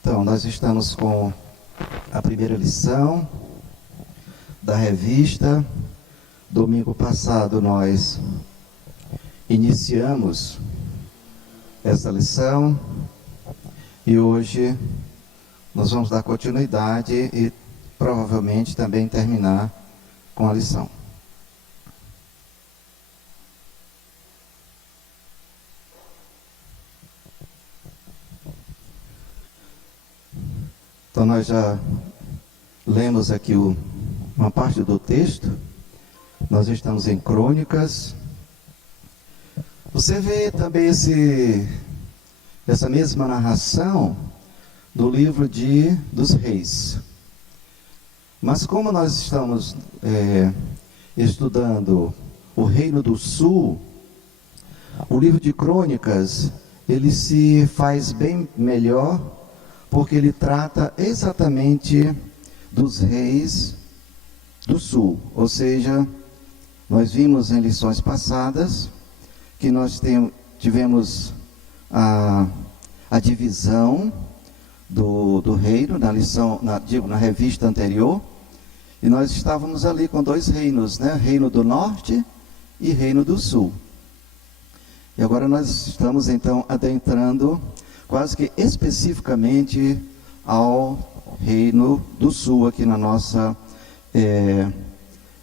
Então, nós estamos com a primeira lição da revista. Domingo passado nós iniciamos essa lição e hoje nós vamos dar continuidade e provavelmente também terminar com a lição. Então nós já lemos aqui uma parte do texto. Nós estamos em Crônicas. Você vê também essa mesma narração do livro dos Reis. Mas como nós estamos estudando o Reino do Sul, o livro de Crônicas, ele se faz bem melhor, porque ele trata exatamente dos reis do sul. Ou seja, nós vimos em lições passadas que nós tivemos a divisão do reino, na revista anterior, e nós estávamos ali com dois reinos, né? Reino do Norte e Reino do Sul. E agora nós estamos então adentrando quase que especificamente ao Reino do Sul, aqui na nossa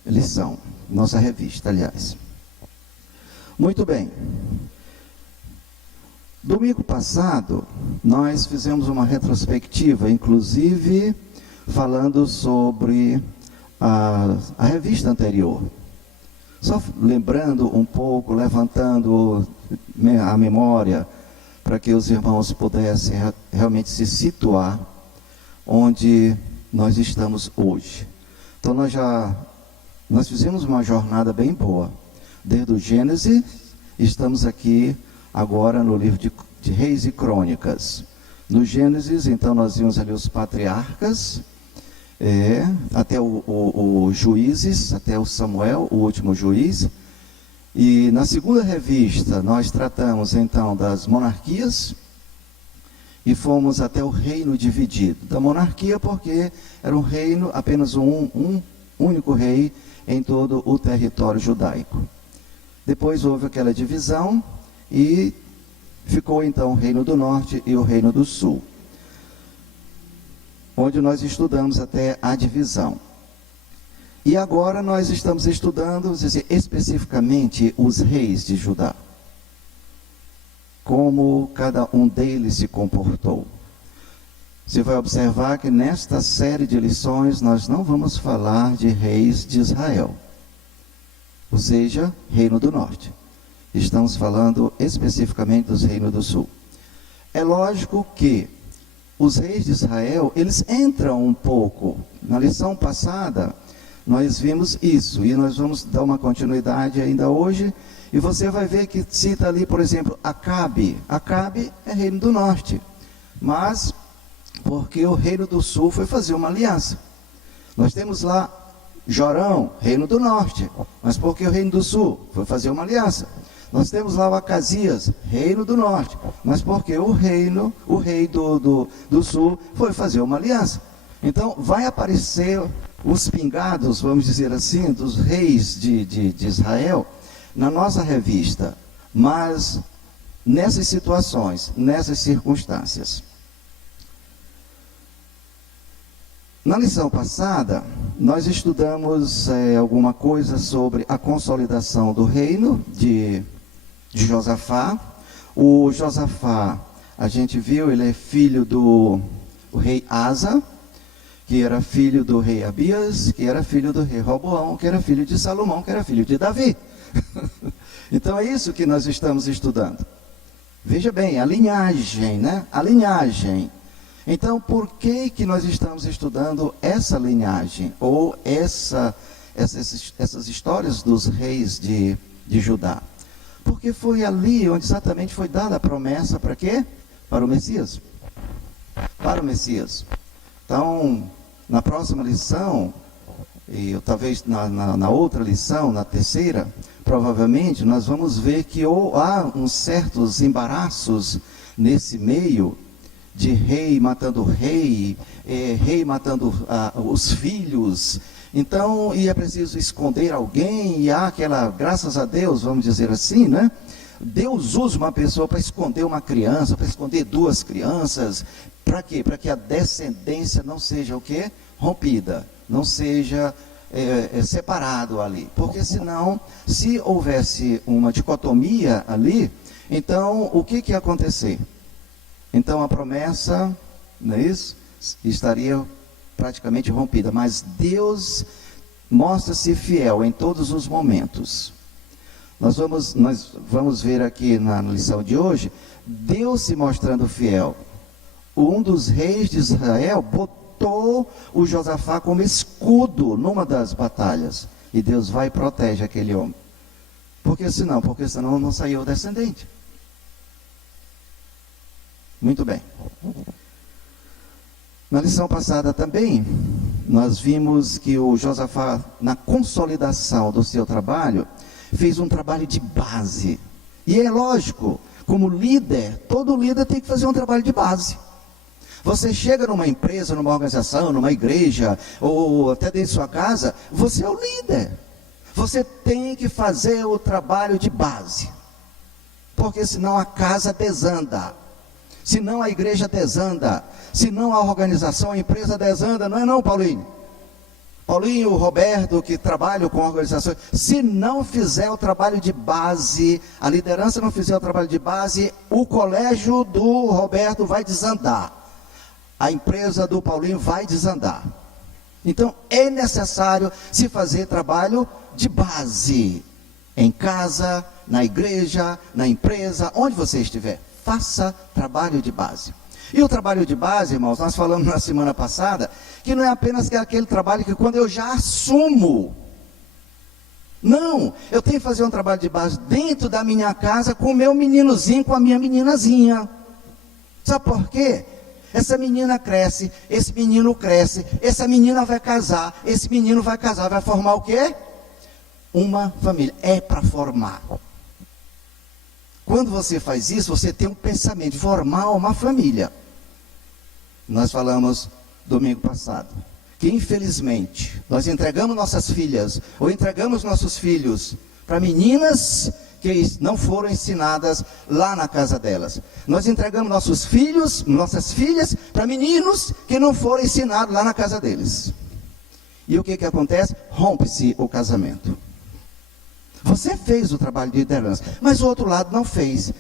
lição, nossa revista, aliás. Muito bem. Domingo passado, nós fizemos uma retrospectiva, inclusive falando sobre a revista anterior. Só lembrando um pouco, levantando a memória, para que os irmãos pudessem realmente se situar onde nós estamos hoje. Então nós fizemos uma jornada bem boa. Desde o Gênesis, estamos aqui agora no livro de Reis e Crônicas. No Gênesis, então, nós vimos ali os patriarcas, até o Juízes, até o Samuel, o último juiz. E na segunda revista, nós tratamos então das monarquias e fomos até o reino dividido. Da monarquia, porque era um reino, apenas um único rei em todo o território judaico. Depois houve aquela divisão e ficou então o reino do norte e o reino do sul, onde nós estudamos até a divisão. E agora nós estamos estudando especificamente os reis de Judá, como cada um deles se comportou. Você vai observar que nesta série de lições nós não vamos falar de reis de Israel, ou seja, Reino do Norte. Estamos falando especificamente dos reinos do Sul. É lógico que os reis de Israel, eles entram um pouco. Na lição passada, nós vimos isso, e nós vamos dar uma continuidade ainda hoje, e você vai ver que cita ali, por exemplo, Acabe. Acabe é reino do norte, mas porque o reino do sul foi fazer uma aliança. Nós temos lá Jorão, reino do norte, mas porque o reino do sul foi fazer uma aliança. Nós temos lá o Acasias, reino do norte, mas porque o rei do sul foi fazer uma aliança. Então vai aparecer os pingados, vamos dizer assim, dos reis de Israel na nossa revista, mas nessas situações, nessas circunstâncias. Na lição passada, nós estudamos alguma coisa sobre a consolidação do reino de Josafá. O Josafá, a gente viu, ele é filho do rei Asa, que era filho do rei Abias, que era filho do rei Roboão, que era filho de Salomão, que era filho de Davi. Então é isso que nós estamos estudando. Veja bem, a linhagem, né? A linhagem. Então, por que nós estamos estudando essa linhagem, ou essas histórias dos reis de Judá? Porque foi ali onde exatamente foi dada a promessa para quê? Para o Messias. Para o Messias. Então, na próxima lição, e talvez na outra lição, na terceira, provavelmente, nós vamos ver que há uns certos embaraços nesse meio, de rei matando rei, rei matando os filhos. Então, e é preciso esconder alguém, e há aquela, graças a Deus, vamos dizer assim, né? Deus usa uma pessoa para esconder uma criança, para esconder duas crianças. Para quê? Para que a descendência não seja o quê? Rompida, não seja separado ali. Porque senão, se houvesse uma dicotomia ali, então o que ia acontecer? Então a promessa, não é isso? Estaria praticamente rompida. Mas Deus mostra-se fiel em todos os momentos. Nós vamos ver aqui na lição de hoje, Deus se mostrando fiel. Um dos reis de Israel botou o Josafá como escudo numa das batalhas. E Deus vai e protege aquele homem. Porque senão não saiu o descendente. Muito bem. Na lição passada também, nós vimos que o Josafá, na consolidação do seu trabalho, fez um trabalho de base. E é lógico, como líder, todo líder tem que fazer um trabalho de base. Você chega numa empresa, numa organização, numa igreja, ou até dentro de sua casa, você é o líder. Você tem que fazer o trabalho de base. Porque senão a casa desanda. Senão a igreja desanda. Senão a organização, a empresa desanda. Não é não, Paulinho? Paulinho, Roberto, que trabalham com organizações, se não fizer o trabalho de base, a liderança não fizer o trabalho de base, o colégio do Roberto vai desandar. A empresa do Paulinho vai desandar. Então, é necessário se fazer trabalho de base. Em casa, na igreja, na empresa, onde você estiver. Faça trabalho de base. E o trabalho de base, irmãos, nós falamos na semana passada, que não é apenas aquele trabalho que quando eu já assumo. Não, eu tenho que fazer um trabalho de base dentro da minha casa com o meu meninozinho, com a minha meninazinha. Sabe por quê? Essa menina cresce, esse menino cresce, essa menina vai casar, esse menino vai casar, vai formar o quê? Uma família. É para formar. Quando você faz isso, você tem um pensamento de formar uma família. Nós falamos domingo passado, que infelizmente, nós entregamos nossas filhas, ou entregamos nossos filhos, para meninas que não foram ensinadas lá na casa delas. Nós entregamos nossos filhos, nossas filhas, para meninos que não foram ensinados lá na casa deles. E o que acontece? Rompe-se o casamento. Você fez o trabalho de liderança, mas o outro lado não fez.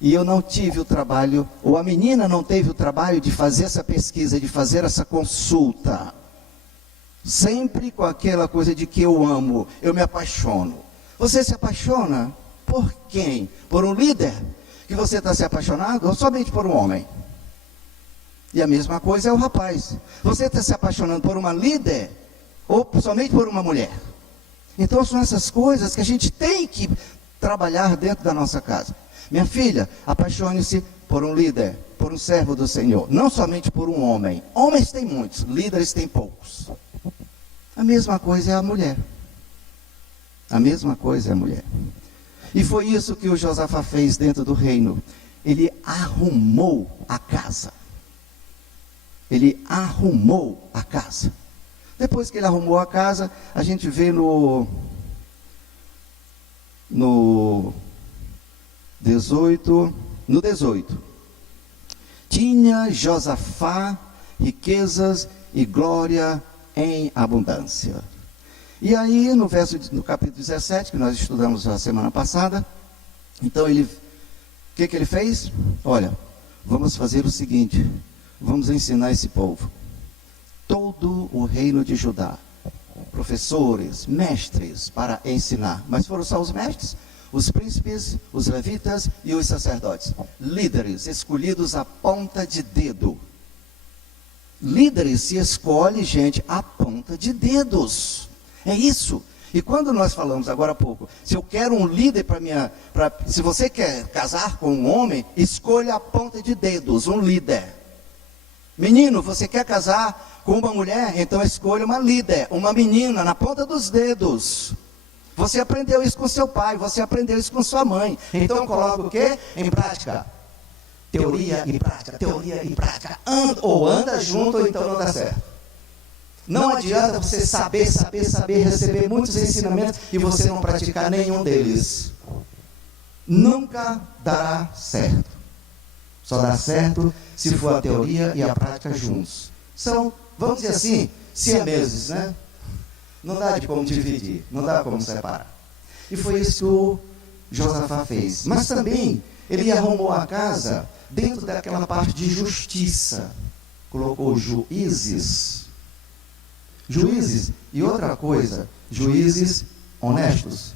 E eu não tive o trabalho, ou a menina não teve o trabalho de fazer essa pesquisa, de fazer essa consulta. Sempre com aquela coisa de que eu amo, eu me apaixono. Você se apaixona por quem? Por um líder? Que você está se apaixonado ou somente por um homem? E a mesma coisa é o rapaz. Você está se apaixonando por uma líder ou somente por uma mulher? Então são essas coisas que a gente tem que trabalhar dentro da nossa casa. Minha filha, apaixone-se por um líder, por um servo do Senhor, não somente por um homem. Homens tem muitos, líderes tem poucos. A mesma coisa é a mulher. A mesma coisa é a mulher. E foi isso que o Josafá fez dentro do reino. Ele arrumou a casa. Ele arrumou a casa. Depois que ele arrumou a casa, a gente vê no 18. Tinha Josafá riquezas e glória em abundância. E aí, no capítulo 17, que nós estudamos a semana passada, então o que ele fez? Olha, vamos fazer o seguinte, vamos ensinar esse povo. Todo o reino de Judá, professores, mestres para ensinar, mas foram só os mestres, os príncipes, os levitas e os sacerdotes, líderes escolhidos à ponta de dedo. Líderes se escolhe, gente, à ponta de dedos, é isso. E quando nós falamos agora há pouco, se eu quero um líder se você quer casar com um homem, escolha à ponta de dedos, um líder. Menino, você quer casar com uma mulher? Então escolha uma líder, uma menina na ponta dos dedos. Você aprendeu isso com seu pai, você aprendeu isso com sua mãe. Então coloca o quê? Em prática. teoria e prática, teoria e prática. Ou anda junto ou então não dá certo. Não adianta você saber, receber muitos ensinamentos e você não praticar nenhum deles. Nunca dará certo. Só dá certo se for a teoria e a prática juntos. São, vamos dizer assim, siameses, né? Não dá de como dividir, não dá como separar. E foi isso que o Josafá fez. Mas também ele arrumou a casa dentro daquela parte de justiça. Colocou juízes. Juízes e outra coisa, juízes honestos.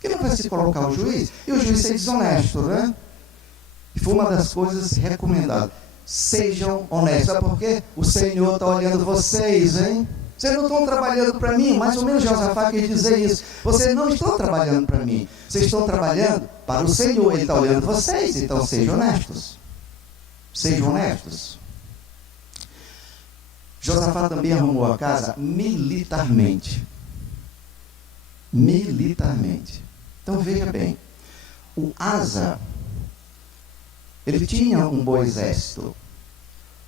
Porque não vai se colocar o juiz e o juiz ser desonesto, né? E foi uma das coisas recomendadas. Sejam honestos. Sabe por quê? O Senhor está olhando vocês, hein? Vocês não estão trabalhando para mim. Mais ou menos Josafá quis dizer isso. Vocês não estão trabalhando para mim. Vocês estão trabalhando para o Senhor. Ele está olhando vocês. Então sejam honestos. Sejam honestos. Josafá também arrumou a casa militarmente. Militarmente. Então veja bem. O Asa, ele tinha um bom exército,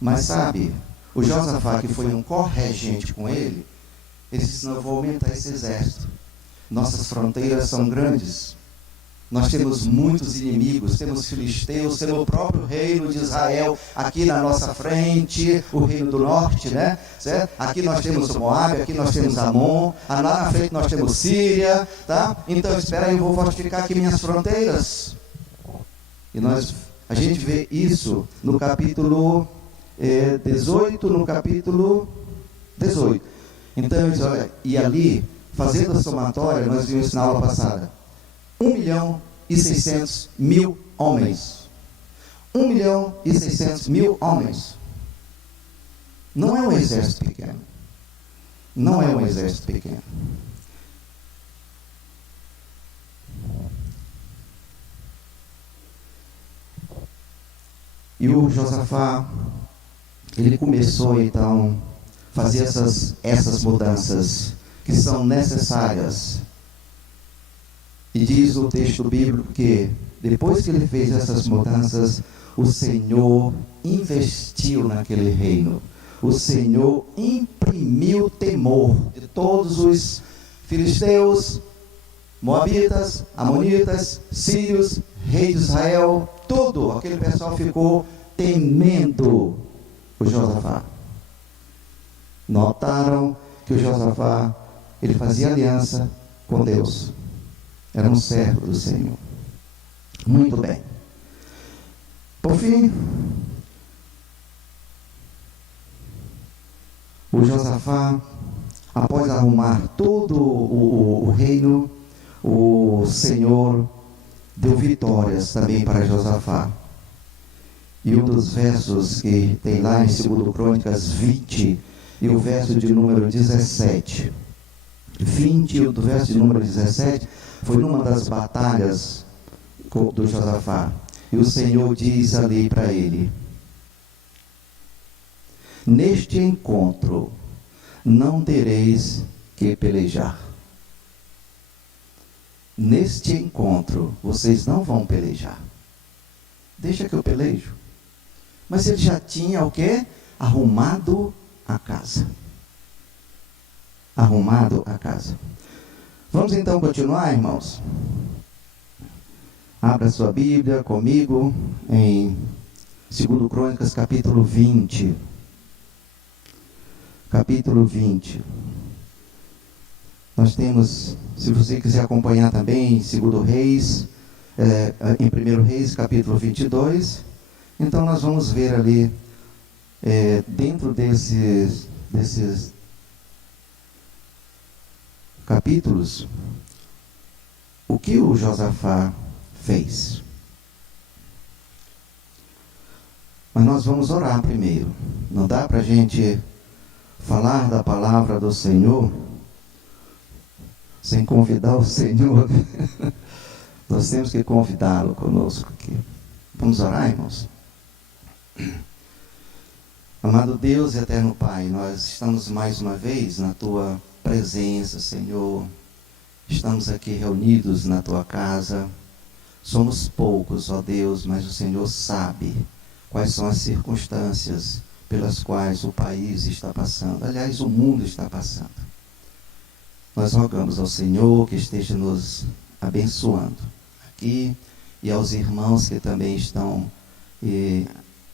mas sabe, o Josafá, que foi um corregente com ele, ele disse: não, eu vou aumentar esse exército. Nossas fronteiras são grandes, nós temos muitos inimigos, temos filisteus, temos o próprio reino de Israel aqui na nossa frente, o reino do norte, né? Certo? Aqui nós temos o Moabe, aqui nós temos Amon, lá na frente nós temos Síria, tá? Então espera aí, eu vou fortificar aqui minhas fronteiras. E a gente vê isso no capítulo 18, no capítulo 18. Então, olha, e ali, fazendo a somatória, nós vimos isso na aula passada, 1.600.000 homens. 1.600.000 homens. Não é um exército pequeno. Não é um exército pequeno. E o Josafá, ele começou então a fazer essas mudanças que são necessárias. E diz o texto bíblico que depois que ele fez essas mudanças, o Senhor investiu naquele reino. O Senhor imprimiu temor de todos os filisteus, moabitas, amonitas, sírios, rei de Israel, tudo. Aquele pessoal ficou temendo o Josafá. Notaram que o Josafá, ele fazia aliança com Deus. Era um servo do Senhor. Muito bem. Por fim, o Josafá, após arrumar todo o reino, o Senhor deu vitórias também para Josafá. E um dos versos que tem lá em 2 Crônicas 20 e o verso de número 17. 20 e o verso de número 17 foi numa das batalhas do Josafá. E o Senhor diz ali para ele: neste encontro não tereis que pelejar. Neste encontro vocês não vão pelejar. Deixa que eu pelejo. Mas ele já tinha o quê? Arrumado a casa. Arrumado a casa. Vamos então continuar, irmãos? Abra sua Bíblia comigo em 2 Crônicas, capítulo 20. Capítulo 20. Nós temos, se você quiser acompanhar também, em 2 Reis, em 1 Reis, capítulo 22. Então nós vamos ver ali, dentro desses capítulos, o que o Josafá fez. Mas nós vamos orar primeiro. Não dá para a gente falar da palavra do Senhor sem convidar o Senhor. Nós temos que convidá-lo conosco aqui. Vamos orar, irmãos? Amado Deus e eterno Pai, nós estamos mais uma vez na Tua presença, Senhor. Estamos aqui reunidos na Tua casa Somos poucos, ó Deus, mas o Senhor sabe quais são as circunstâncias pelas quais o país está passando. Aliás, o mundo está passando. Nós rogamos ao Senhor que esteja nos abençoando aqui e aos irmãos que também estão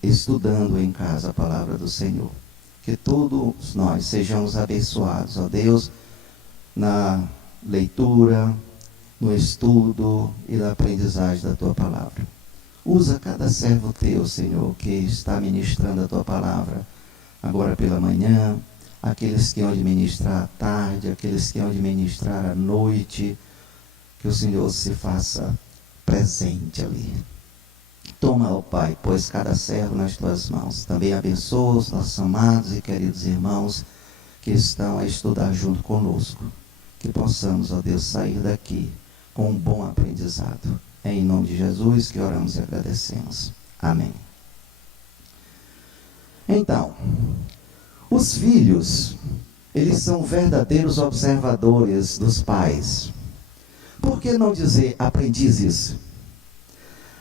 estudando em casa a palavra do Senhor. Que todos nós sejamos abençoados, ó Deus, na leitura, no estudo e na aprendizagem da Tua palavra. Usa cada servo Teu, Senhor, que está ministrando a Tua palavra agora pela manhã, aqueles que hão de ministrar à tarde, aqueles que hão de ministrar à noite, que o Senhor se faça presente ali. Toma, ó Pai, pois cada servo nas Tuas mãos. Também abençoa os nossos amados e queridos irmãos que estão a estudar junto conosco. Que possamos, ó Deus, sair daqui com um bom aprendizado. É em nome de Jesus que oramos e agradecemos. Amém. Então, os filhos, eles são verdadeiros observadores dos pais. Por que não dizer aprendizes?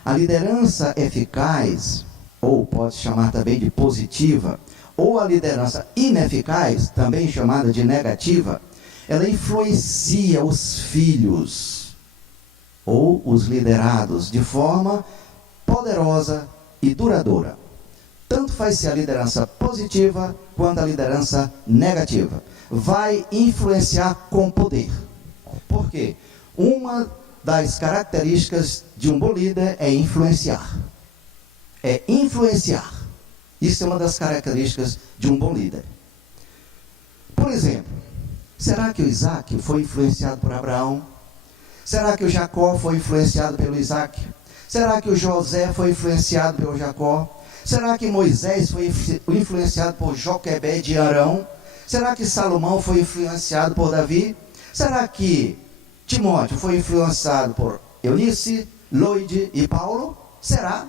A liderança eficaz, ou pode chamar também de positiva, ou a liderança ineficaz, também chamada de negativa, ela influencia os filhos, ou os liderados, de forma poderosa e duradoura. Tanto faz se a liderança positiva, quanto a liderança negativa. Vai influenciar com poder. Por quê? Uma das características de um bom líder é influenciar. É influenciar. Isso é uma das características de um bom líder. Por exemplo, será que o Isaac foi influenciado por Abraão? Será que o Jacó foi influenciado pelo Isaac? Será que o José foi influenciado pelo Jacó? Será que Moisés foi influenciado por Joquebede e Arão? Será que Salomão foi influenciado por Davi? Será que Timóteo foi influenciado por Eunice, Loide e Paulo? Será?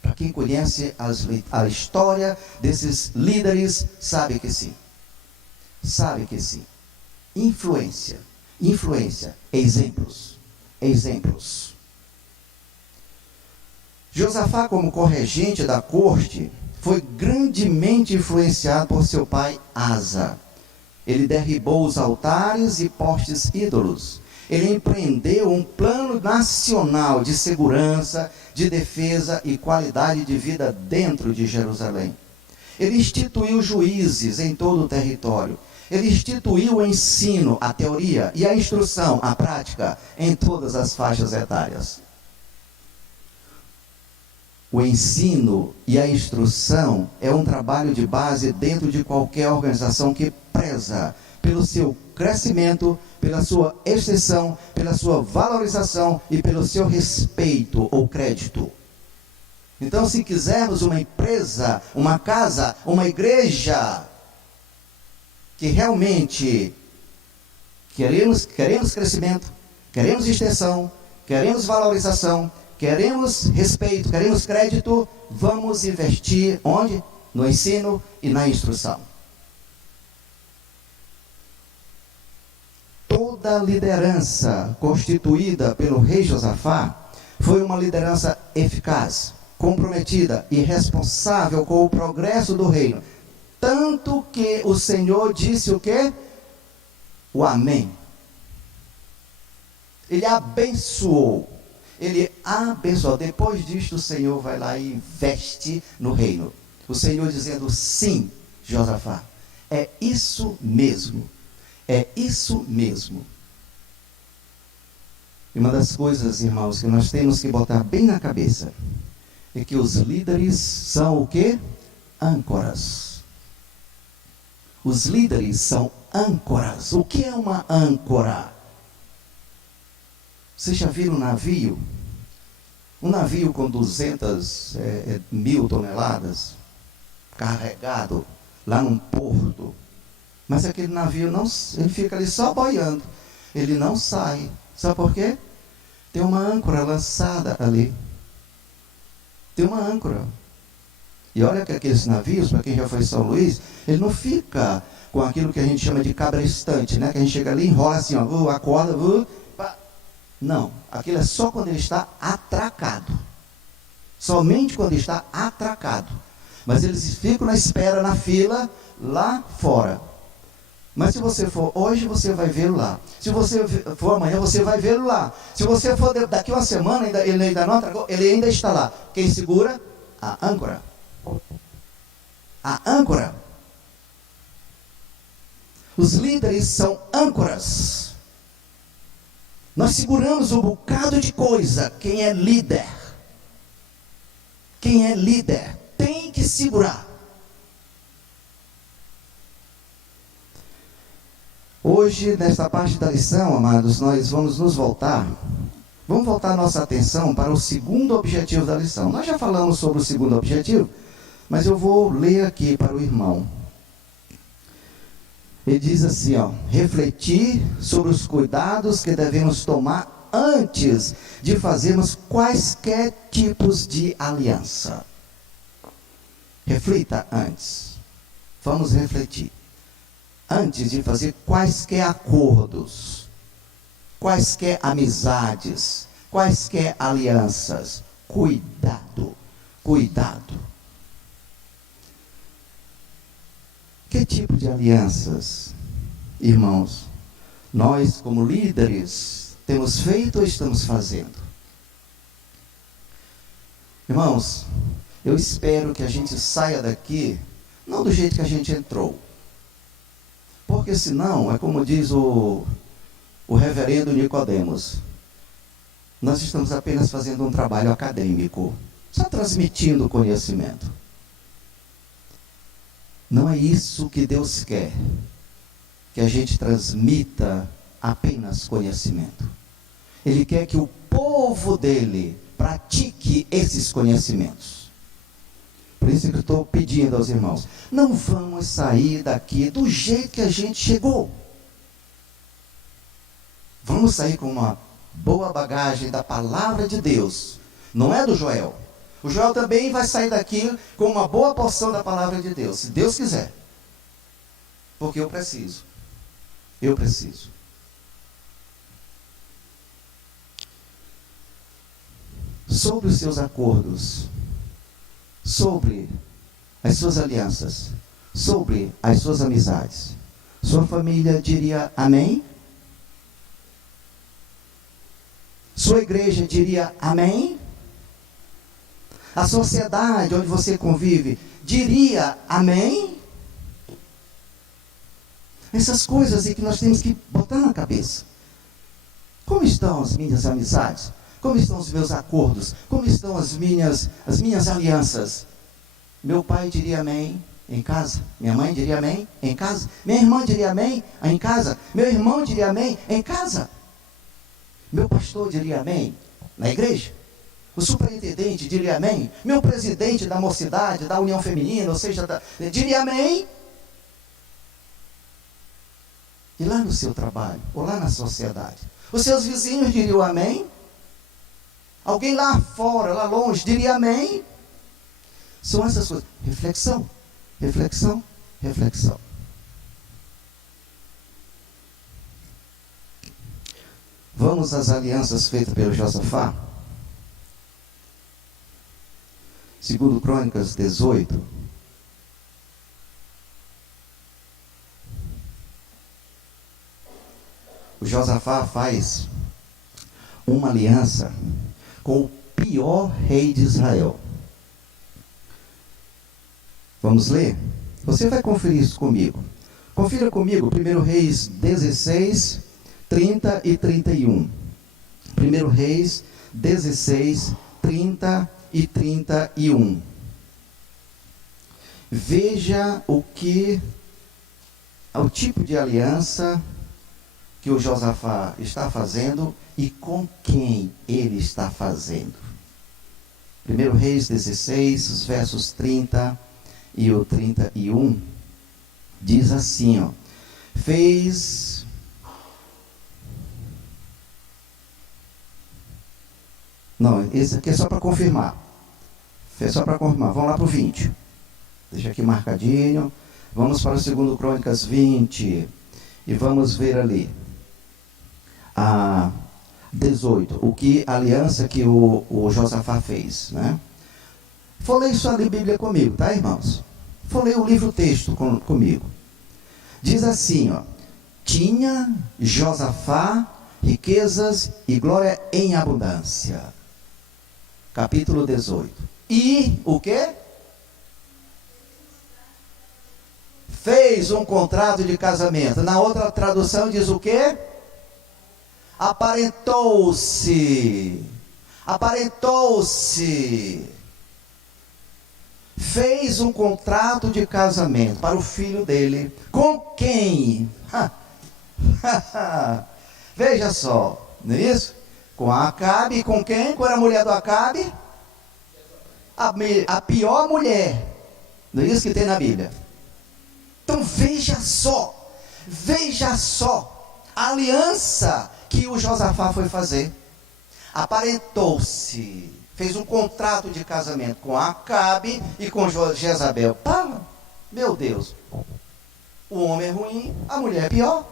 Para quem conhece a história desses líderes, sabe que sim. Sabe que sim. Influência. Exemplos. Josafá, como corregente da corte, foi grandemente influenciado por seu pai Asa. Ele derribou os altares e postes ídolos. Ele empreendeu um plano nacional de segurança, de defesa e qualidade de vida dentro de Jerusalém. Ele instituiu juízes em todo o território. Ele instituiu o ensino, a teoria e a instrução, a prática, em todas as faixas etárias. O ensino e a instrução é um trabalho de base dentro de qualquer organização que preza pelo seu crescimento, pela sua extensão, pela sua valorização e pelo seu respeito ou crédito. Então, se quisermos uma empresa, uma casa, uma igreja, que realmente queremos crescimento, queremos extensão, queremos valorização, queremos respeito, queremos crédito, vamos investir onde? No ensino e na instrução. Toda a liderança constituída pelo rei Josafá foi uma liderança eficaz, comprometida e responsável com o progresso do reino. Tanto que o Senhor disse o quê? O amém. Ele abençoou. Depois disto, o Senhor vai lá e investe no reino. O Senhor dizendo, sim, Josafá, é isso mesmo. É isso mesmo. E uma das coisas, irmãos, que nós temos que botar bem na cabeça, é que os líderes são o quê? Âncoras. Os líderes são âncoras. O que é uma âncora? Vocês já viram um navio? Um navio com 200.000 toneladas, carregado lá num porto. Mas aquele navio, ele fica ali só boiando. Ele não sai. Sabe por quê? Tem uma âncora lançada ali. Tem uma âncora. E olha que aqueles navios, para quem já foi em São Luís, ele não fica com aquilo que a gente chama de cabrestante, né? Que a gente chega ali, enrola assim, ó, acorda, pá. Não, aquilo é só quando ele está atracado. Somente quando ele está atracado. Mas eles ficam na espera, na fila, lá fora. Mas se você for hoje, você vai vê-lo lá. Se você for amanhã, você vai vê-lo lá. Se você for daqui uma semana, ele ainda não atracou, ele ainda está lá. Quem segura? A âncora. A âncora. Os líderes são âncoras. Nós seguramos um bocado de coisa. Quem é líder? Quem é líder tem que segurar. Hoje, nesta parte da lição, amados, nós vamos voltar a nossa atenção para o segundo objetivo da lição. Nós já falamos sobre o segundo objetivo, mas eu vou ler aqui para o irmão. Ele diz assim, refletir sobre os cuidados que devemos tomar antes de fazermos quaisquer tipos de aliança. Reflita antes. Vamos refletir. Antes de fazer quaisquer acordos, quaisquer amizades, quaisquer alianças, cuidado, cuidado. Que tipo de alianças, irmãos, nós como líderes temos feito ou estamos fazendo? Irmãos, eu espero que a gente saia daqui, não do jeito que a gente entrou. Porque senão, é como diz o reverendo Nicodemos, nós estamos apenas fazendo um trabalho acadêmico, só transmitindo conhecimento. Não é isso que Deus quer, que a gente transmita apenas conhecimento. Ele quer que o povo dele pratique esses conhecimentos. Por isso que eu estou pedindo aos irmãos, não vamos sair daqui do jeito que a gente chegou. Vamos sair com uma boa bagagem da palavra de Deus. Não é do Joel. O Joel também vai sair daqui com uma boa porção da palavra de Deus, se Deus quiser. Porque eu preciso. Eu preciso. Sobre os seus acordos, sobre as suas alianças, sobre as suas amizades, sua família diria amém? Sua igreja diria amém? A sociedade onde você convive diria amém? Essas coisas aí que nós temos que botar na cabeça. Como estão as minhas amizades? Como estão os meus acordos? Como estão as minhas alianças? Meu pai diria amém em casa. Minha mãe diria amém em casa. Minha irmã diria amém em casa. Meu irmão diria amém em casa. Meu pastor diria amém na igreja. O superintendente diria amém. Meu presidente da mocidade, da União Feminina, ou seja, diria amém. E lá no seu trabalho, ou lá na sociedade, os seus vizinhos diriam amém. Alguém lá fora, lá longe, diria amém. São essas coisas. Reflexão, reflexão, reflexão. Vamos às alianças feitas pelo Josafá. 2 Crônicas 18. O Josafá faz uma aliança com o pior rei de Israel. Vamos ler? Você vai conferir isso comigo. Confira comigo 1 Reis 16, 30 e 31. 1 Reis 16, 30 e 31. Veja o tipo de aliança que o Josafá está fazendo e com quem ele está fazendo. 1 Reis 16, os versos 30 e o 31, diz assim, fez... Não, esse aqui é só para confirmar. É só para confirmar. Vamos lá para o 20. Deixa aqui marcadinho. Vamos para o 2 Crônicas 20. E vamos ver ali. 18, a aliança que o Josafá fez, né? For ler sua Bíblia comigo, tá, irmãos? For ler o livro-texto comigo. Diz assim, ó: tinha Josafá riquezas e glória em abundância. Capítulo 18. E o quê? Fez um contrato de casamento. Na outra tradução diz o quê? Aparentou-se. Aparentou-se. Fez um contrato de casamento para o filho dele. Com quem? Veja só, não é isso? Com Acabe. Com quem? Qual era a mulher do Acabe? A pior mulher. Não é isso que tem na Bíblia? Então veja só a aliança que o Josafá foi fazer. Aparentou-se, fez um contrato de casamento com Acabe e com Jezabel. Meu Deus, o homem é ruim, a mulher é pior.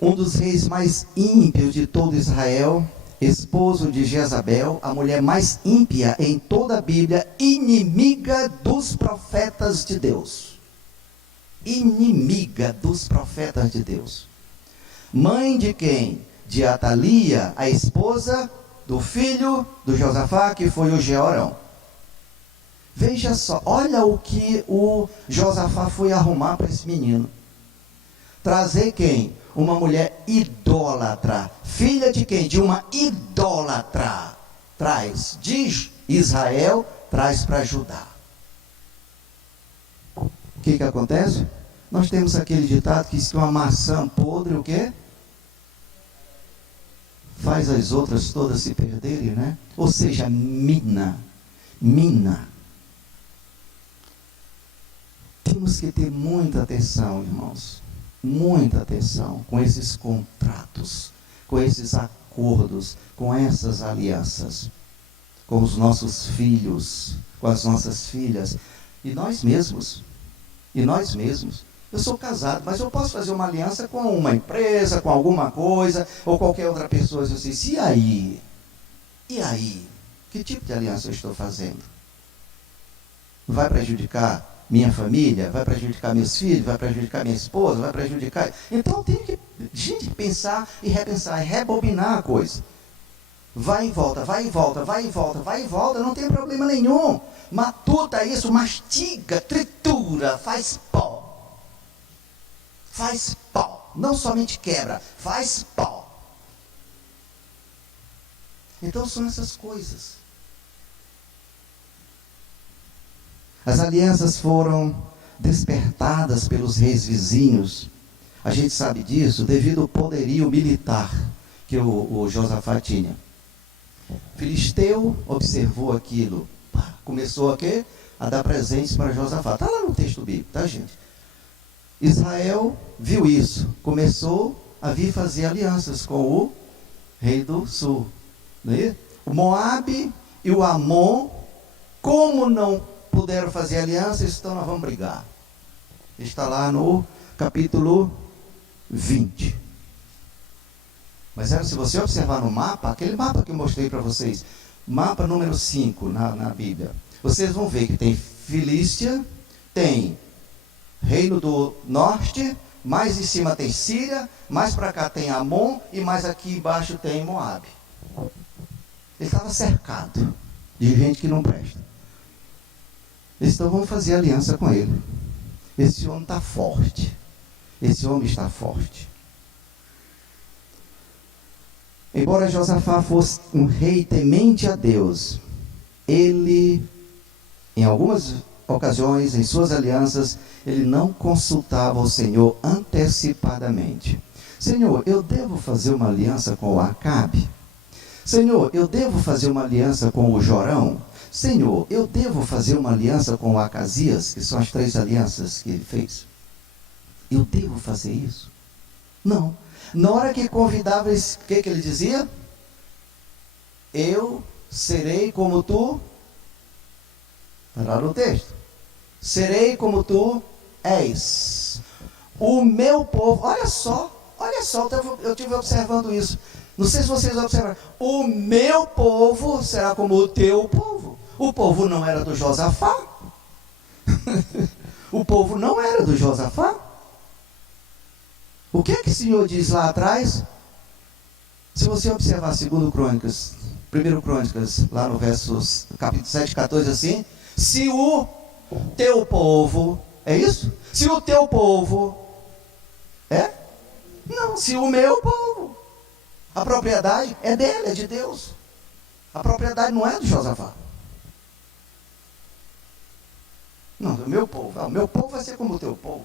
Um dos reis mais ímpios de todo Israel, esposo de Jezabel, a mulher mais ímpia em toda a Bíblia, inimiga dos profetas de Deus. Inimiga dos profetas de Deus. Mãe de quem? De Atalia, a esposa do filho do Josafá, que foi o Jeorão. Veja só, olha o que o Josafá foi arrumar para esse menino. Trazer quem? Uma mulher idólatra. Filha de quem? De uma idólatra. Traz de Israel, traz para Judá. O que acontece? Nós temos aquele ditado que diz que uma maçã podre, o quê? Faz as outras todas se perderem, né? Ou seja, mina. Temos que ter muita atenção, irmãos. Muita atenção com esses contratos, com esses acordos, com essas alianças, com os nossos filhos, com as nossas filhas, e nós mesmos. Eu sou casado, mas eu posso fazer uma aliança com uma empresa, com alguma coisa, ou qualquer outra pessoa. Eu disse, e aí? Que tipo de aliança eu estou fazendo? Vai prejudicar minha família? Vai prejudicar meus filhos? Vai prejudicar minha esposa? Vai prejudicar... Então tem que, gente, pensar e repensar, e rebobinar a coisa. Vai e volta, não tem problema nenhum. Matuta isso, mastiga, tritura, faz pó. Não somente quebra, faz pó. Então são essas coisas. As alianças foram despertadas pelos reis vizinhos. A gente sabe disso devido ao poderio militar que o Josafá tinha. Filisteu observou aquilo. Começou a quê? A dar presentes para Josafá. Está lá no texto bíblico, tá, gente? Israel viu isso. Começou a vir fazer alianças com o rei do sul. Né? O Moabe e o Amon, como não puderam fazer aliança, então nós vamos brigar. Está lá no capítulo 20. Mas se você observar no mapa, aquele mapa que eu mostrei para vocês, mapa número 5 na Bíblia, vocês vão ver que tem Filístia, tem Reino do Norte, mais em cima tem Síria, mais para cá tem Amon, e mais aqui embaixo tem Moabe. Ele estava cercado de gente que não presta. Então vamos fazer aliança com ele. Esse homem está forte. Embora Josafá fosse um rei temente a Deus, ele, em algumas ocasiões, em suas alianças, ele não consultava o Senhor antecipadamente. Senhor, eu devo fazer uma aliança com o Acabe? Senhor, eu devo fazer uma aliança com o Jorão? Senhor, eu devo fazer uma aliança com o Acasias, que são as 3 alianças que ele fez? Eu devo fazer isso? Não. Na hora que convidava, o que ele dizia? Eu serei como tu. Está lá no texto. Serei como tu és. O meu povo, olha só, eu estive observando isso. Não sei se vocês observaram. O meu povo será como o teu povo. O povo não era do Josafá. O povo não era do Josafá. O que é que o Senhor diz lá atrás? Se você observar 2 Crônicas, 1 Crônicas, lá no versos, capítulo 7, 14, assim, se o teu povo, é isso? Se o teu povo, não, se o meu povo, a propriedade é dele, é de Deus. A propriedade não é do Josafá. Não, do meu povo. O meu povo vai ser como o teu povo.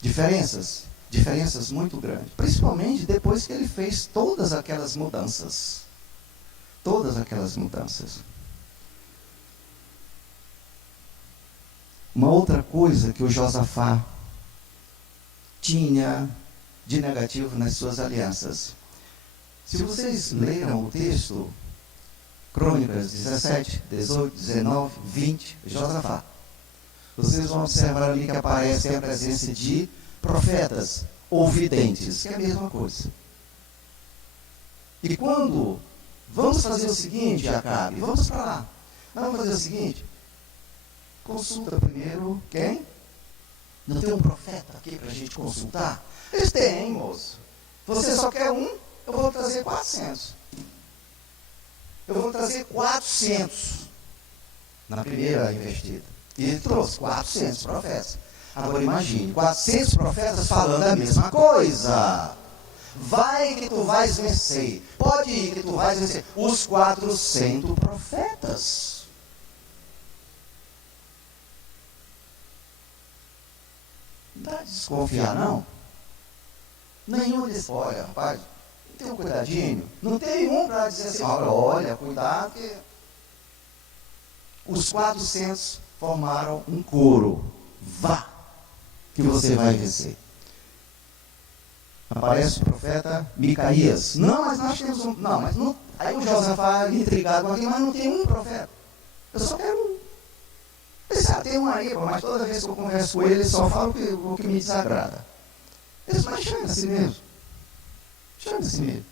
Diferenças muito grandes. Principalmente depois que ele fez todas aquelas mudanças. Uma outra coisa que o Josafá tinha de negativo nas suas alianças. Se vocês leram o texto, Crônicas 17, 18, 19, 20, Josafá, vocês vão observar ali que aparece a presença de profetas ou videntes, que é a mesma coisa. E quando vamos fazer o seguinte, Acabe, vamos para lá, vamos fazer o seguinte, consulta primeiro quem? Não tem um profeta aqui para a gente consultar? Eles têm, moço. Você só quer um? Eu vou trazer 400. Eu vou trazer 400 na primeira investida. E ele trouxe 400 profetas. Agora imagine, 400 profetas falando a mesma coisa. Vai que tu vais vencer. Pode ir que tu vais vencer. Os 400 profetas. Não dá de desconfiar, não? Nenhum disse, olha, rapaz, tem um cuidadinho. Não tem um para dizer assim, olha, cuidado que... Os 400 formaram um coro. Vá, que você vai vencer. Aparece o profeta Micaías. Não, mas nós temos um... Não, mas não... Aí o Josafá intrigado com aquilo, mas não tem um profeta. Eu só quero um. Ele disse, tem um aí, mas toda vez que eu converso com ele só fala o que me desagrada. Ele disse, mas chama assim mesmo. Chama assim mesmo.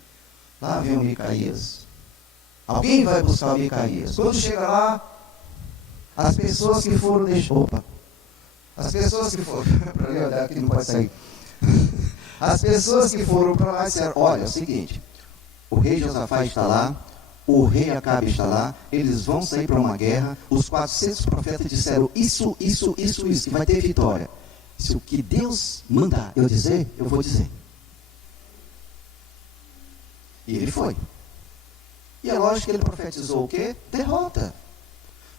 Lá vem o Micaías. Alguém vai buscar o Micaías. Quando chega lá, as pessoas que foram as pessoas que foram para ali olhar que não pode sair. As pessoas que foram para lá disseram, olha, é o seguinte, o rei Josafá está lá, o rei Acabe está lá, eles vão sair para uma guerra, os 400 profetas disseram isso, que vai ter vitória. Se o que Deus mandar eu dizer, eu vou dizer. E ele foi. E é lógico que ele profetizou o quê? Derrota.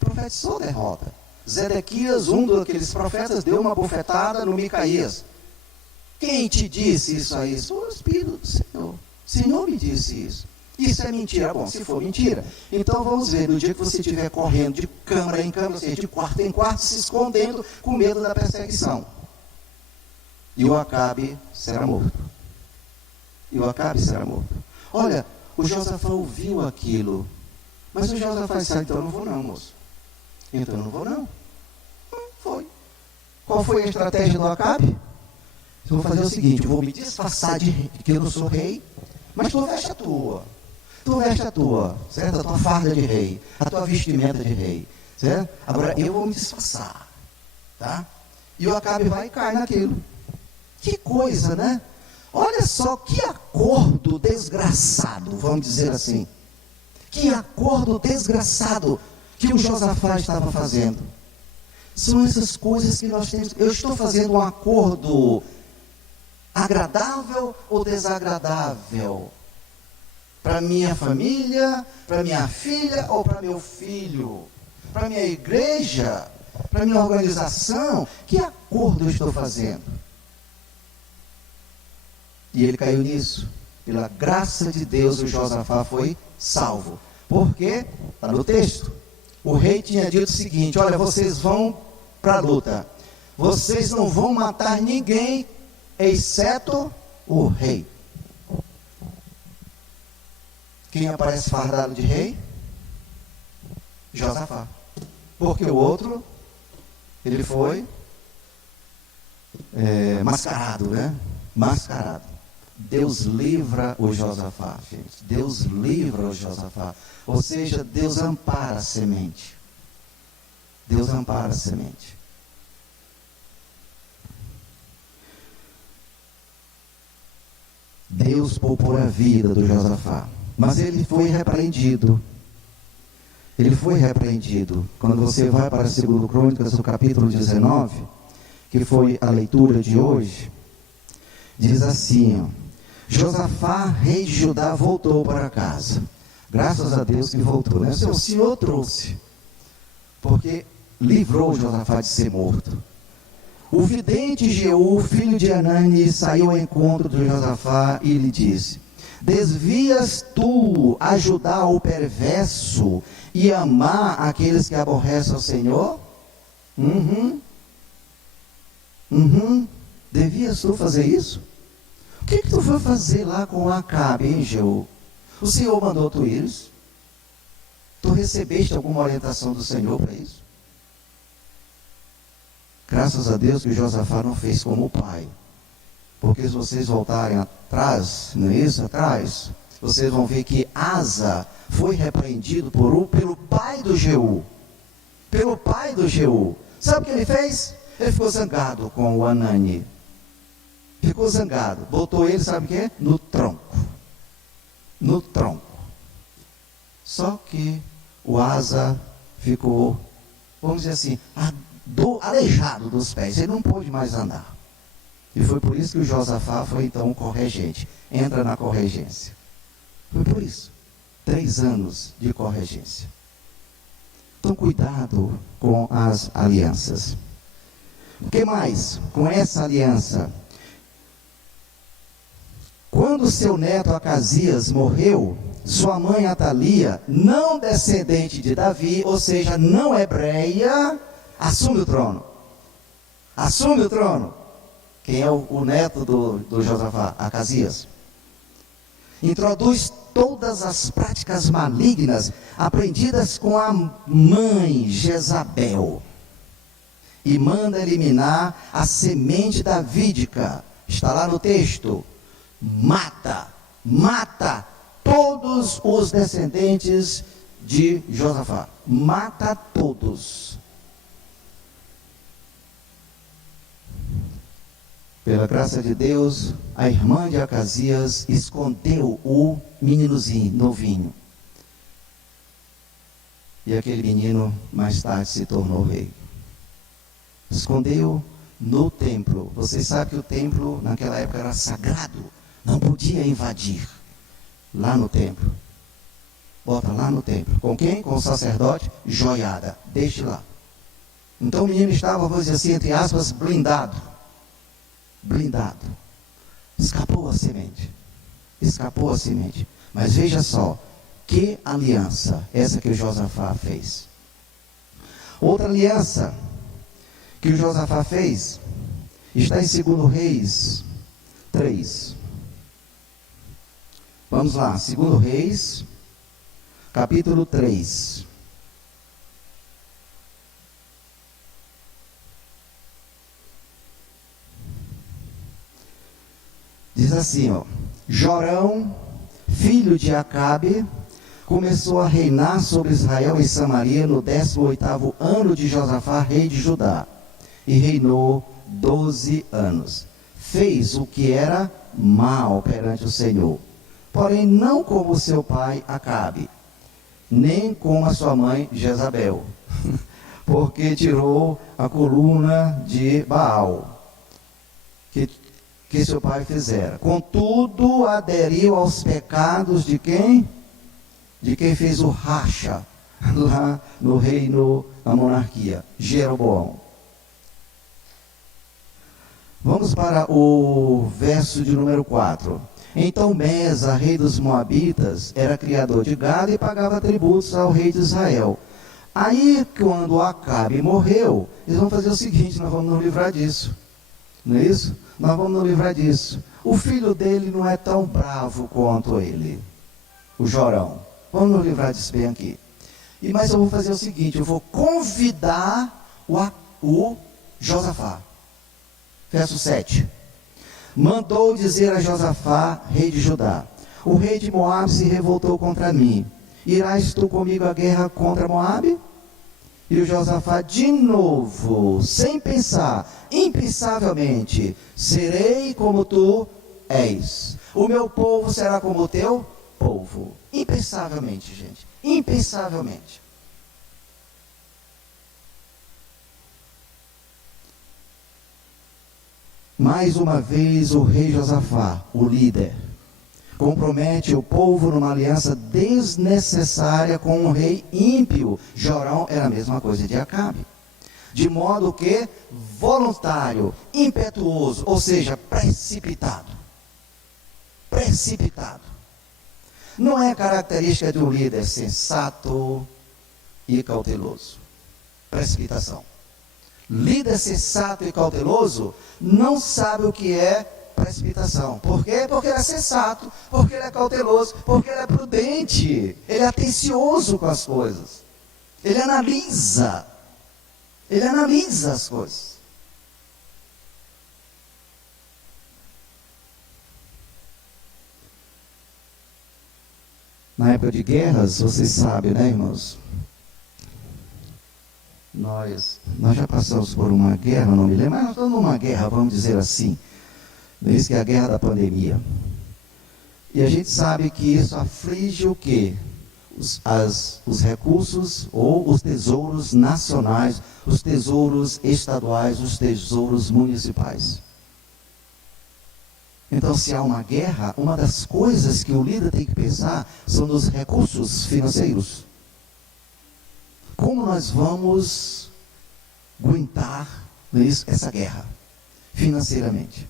Profetizou derrota. Zedequias, um daqueles profetas, deu uma bofetada no Micaías. Quem te disse isso aí? O Espírito do Senhor. O Senhor me disse isso. Isso é mentira. Bom, se for mentira, então vamos ver, no dia que você estiver correndo de câmara em câmara, ou seja, de quarto em quarto, se escondendo com medo da perseguição. E o Acabe será morto. Olha, o Josafá ouviu aquilo. Mas o Josafá disse, então eu não vou não, moço. Então eu não vou não. Foi. Qual foi a estratégia do Acabe? Eu vou fazer o seguinte, eu vou me disfarçar de que eu não sou rei, mas tu veste a tua. Certo? A tua farda de rei, a tua vestimenta de rei, certo? Agora eu vou me disfarçar, tá? E o Acabe vai e cai naquilo. Que coisa, né? Olha só que acordo desgraçado, vamos dizer assim. Que acordo desgraçado que o Josafá estava fazendo. São essas coisas que nós temos. Eu estou fazendo um acordo agradável ou desagradável? Para minha família, para minha filha ou para meu filho? Para minha igreja? Para minha organização? Que acordo eu estou fazendo? E ele caiu nisso. Pela graça de Deus, o Josafá foi salvo. Por quê? Está no texto. O rei tinha dito o seguinte, olha, vocês vão para a luta. Vocês não vão matar ninguém, exceto o rei. Quem aparece fardado de rei? Josafá. Porque o outro, ele foi mascarado, né? Mascarado. Deus livra o Josafá, gente. Deus livra o Josafá. Ou seja, Deus ampara a semente. Deus ampara a semente. Deus poupou a vida do Josafá. Mas ele foi repreendido. Ele foi repreendido. Quando você vai para 2 Crônicas, no capítulo 19, que foi a leitura de hoje, diz assim, ó, Josafá, rei de Judá, voltou para casa. Graças a Deus que voltou, né? O Senhor trouxe, porque livrou Josafá de ser morto. O vidente Jeú, filho de Anani, saiu ao encontro de Josafá e lhe disse: desvias tu ajudar o perverso e amar aqueles que aborrecem ao Senhor? Devias tu fazer isso? O que tu foi fazer lá com Acabe, hein, Jeú? O Senhor mandou tu ires? Tu recebeste alguma orientação do Senhor para isso? Graças a Deus que Josafá não fez como o pai. Porque se vocês voltarem atrás, não é isso? Atrás, vocês vão ver que Asa foi repreendido pelo pai do Jeú. Pelo pai do Jeú. Sabe o que ele fez? Ele ficou zangado com o Anani. Ficou zangado. Botou ele, sabe o que? No tronco. No tronco. Só que o Asa ficou, vamos dizer assim, aleijado dos pés. Ele não pôde mais andar. E foi por isso que o Josafá foi então o corregente. Entra na corregência. Foi por isso. 3 anos de corregência. Então, cuidado com as alianças. O que mais? Com essa aliança. Quando seu neto Acasias morreu, sua mãe Atalia, não descendente de Davi, ou seja, não hebreia, assume o trono. Assume o trono. Quem é o neto do Josafá? Acasias. Introduz todas as práticas malignas aprendidas com a mãe Jezabel. E manda eliminar a semente davídica. Está lá no texto. Mata todos os descendentes de Josafá. Mata todos. Pela graça de Deus, a irmã de Acasias escondeu o meninozinho, novinho. E aquele menino mais tarde se tornou rei. Escondeu no templo. Vocês sabem que o templo naquela época era sagrado. Não podia invadir. Lá no templo. Bota lá no templo. Com quem? Com o sacerdote? Joiada. Deixe lá. Então o menino estava, vamos dizer assim, entre aspas, blindado. Blindado. Escapou a semente. Escapou a semente. Mas veja só, que aliança essa que o Josafá fez. Outra aliança que o Josafá fez está em 2 Reis 3. Vamos lá, 2 Reis, capítulo 3. Diz assim, ó: Jorão, filho de Acabe, começou a reinar sobre Israel e Samaria no 18º ano de Josafá, rei de Judá, e reinou 12 anos. Fez o que era mal perante o Senhor, porém não como seu pai Acabe, nem como a sua mãe Jezabel, porque tirou a coluna de Baal, que seu pai fizera. Contudo, aderiu aos pecados de quem? De quem fez o racha lá no reino, na monarquia, Jeroboão. Vamos para o verso de número 4. Então Mesa, rei dos Moabitas, era criador de gado e pagava tributos ao rei de Israel. Aí, quando Acabe morreu, eles vão fazer o seguinte: nós vamos nos livrar disso. Não é isso? Nós vamos nos livrar disso. O filho dele não é tão bravo quanto ele, o Jorão. Vamos nos livrar disso bem aqui. Mas eu vou fazer o seguinte: eu vou convidar o Josafá. Verso 7. Mandou dizer a Josafá, rei de Judá: o rei de Moabe se revoltou contra mim. Irás tu comigo à guerra contra Moabe? E o Josafá, de novo, sem pensar, impensavelmente: serei como tu és. O meu povo será como o teu povo. Impensavelmente, gente. Impensavelmente. Mais uma vez, o rei Josafá, o líder, compromete o povo numa aliança desnecessária com um rei ímpio. Jorão era a mesma coisa de Acabe. De modo que voluntário, impetuoso, ou seja, precipitado. Precipitado. Não é característica de um líder sensato e cauteloso. Precipitação. Líder sensato e cauteloso não sabe o que é precipitação. Por quê? Porque ele é sensato, porque ele é cauteloso, porque ele é prudente, ele é atencioso com as coisas. Ele analisa as coisas. Na época de guerras, vocês sabem, né, irmãos? Nós já passamos por uma guerra, não me lembro, mas nós estamos numa guerra, vamos dizer assim. Isso que é a guerra da pandemia. E a gente sabe que isso aflige o quê? Os recursos ou os tesouros nacionais, os tesouros estaduais, os tesouros municipais. Então, se há uma guerra, uma das coisas que o líder tem que pensar são nos recursos financeiros. Como nós vamos aguentar essa guerra financeiramente?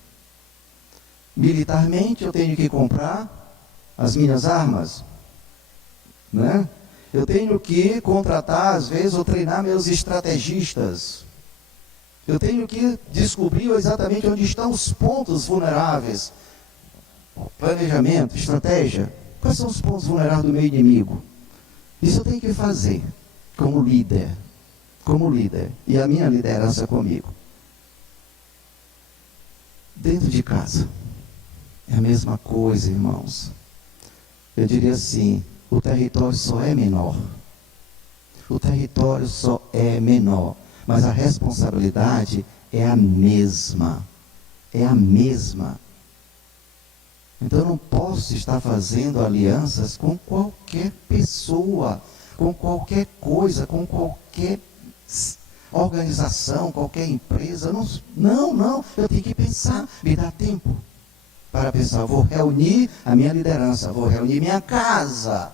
Militarmente, eu tenho que comprar as minhas armas, né? Eu tenho que contratar, às vezes, ou treinar meus estrategistas. Eu tenho que descobrir exatamente onde estão os pontos vulneráveis. Planejamento, estratégia. Quais são os pontos vulneráveis do meu inimigo? Isso eu tenho que fazer como líder. Como líder. E a minha liderança comigo. Dentro de casa. É a mesma coisa, irmãos. Eu diria assim, o território só é menor. O território só é menor. Mas a responsabilidade é a mesma. É a mesma. Então eu não posso estar fazendo alianças com qualquer pessoa, com qualquer coisa, com qualquer organização, qualquer empresa. Não. Eu tenho que pensar, me dá tempo para pensar. Eu vou reunir a minha liderança, vou reunir minha casa.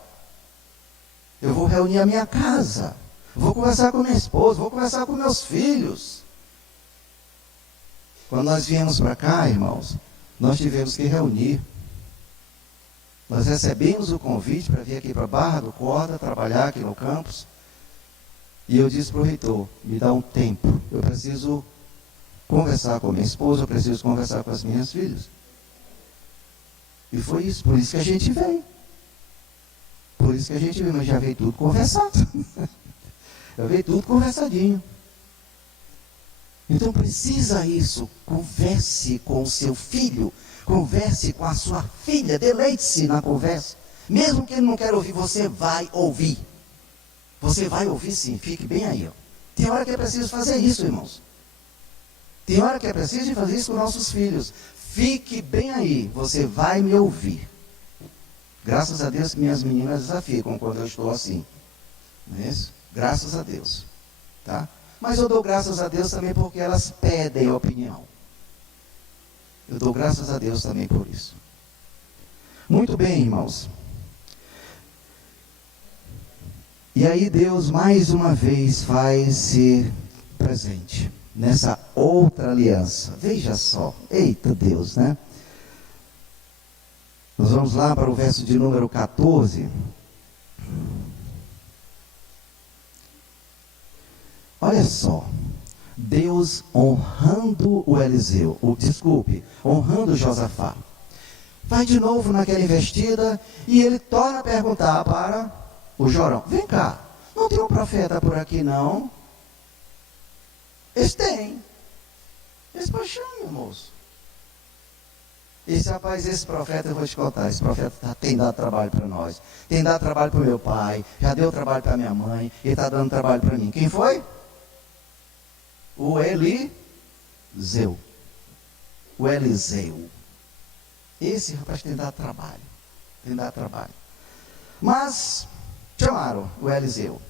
Eu vou reunir a minha casa. Vou conversar com minha esposa, vou conversar com meus filhos. Quando nós viemos para cá, irmãos, nós tivemos que reunir. Nós recebemos o convite para vir aqui para a Barra do Corda, trabalhar aqui no campus. E eu disse para o reitor, me dá um tempo. Eu preciso conversar com minha esposa, eu preciso conversar com as minhas filhas. E foi isso, por isso que a gente veio. Por isso que a gente veio, mas já veio tudo conversado. Já veio tudo conversadinho. Então precisa isso. Converse com o seu filho. Converse com a sua filha. Deleite-se na conversa. Mesmo que ele não queira ouvir, você vai ouvir. Você vai ouvir sim. Fique bem aí. Ó. Tem hora que é preciso fazer isso, irmãos. Tem hora que é preciso fazer isso com nossos filhos. Fique bem aí. Você vai me ouvir. Graças a Deus que minhas meninas desafiam quando eu estou assim. Não é isso? Graças a Deus, tá? Mas eu dou graças a Deus também porque elas pedem opinião. Eu dou graças a Deus também por isso. Muito bem, irmãos. E aí Deus mais uma vez faz-se presente nessa outra aliança. Veja só, eita Deus, né? Nós vamos lá para o verso de número 14. Olha só, Deus honrando o Eliseu, honrando Josafá. Vai de novo naquela investida e ele torna a perguntar para o Jorão. Vem cá, não tem um profeta por aqui não? Eles têm. Despachando, moço. Esse rapaz, esse profeta, eu vou te contar, esse profeta tem dado trabalho para nós, tem dado trabalho para o meu pai, já deu trabalho para minha mãe, ele está dando trabalho para mim. Quem foi? O Eliseu. O Eliseu. Esse rapaz tem dado trabalho, tem dado trabalho. Mas chamaram o Eliseu.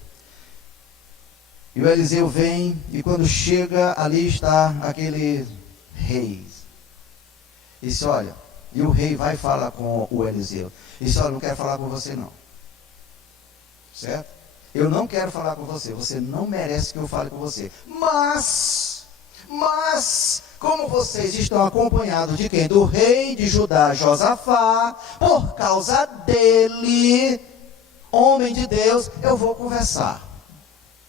E o Eliseu vem, e quando chega, ali está aquele rei. E disse, olha, e o rei vai falar com o Eliseu. E disse, olha, não quero falar com você não. Certo? Eu não quero falar com você, você não merece que eu fale com você. Mas, como vocês estão acompanhados de quem? Do rei de Judá, Josafá, por causa dele, homem de Deus, eu vou conversar.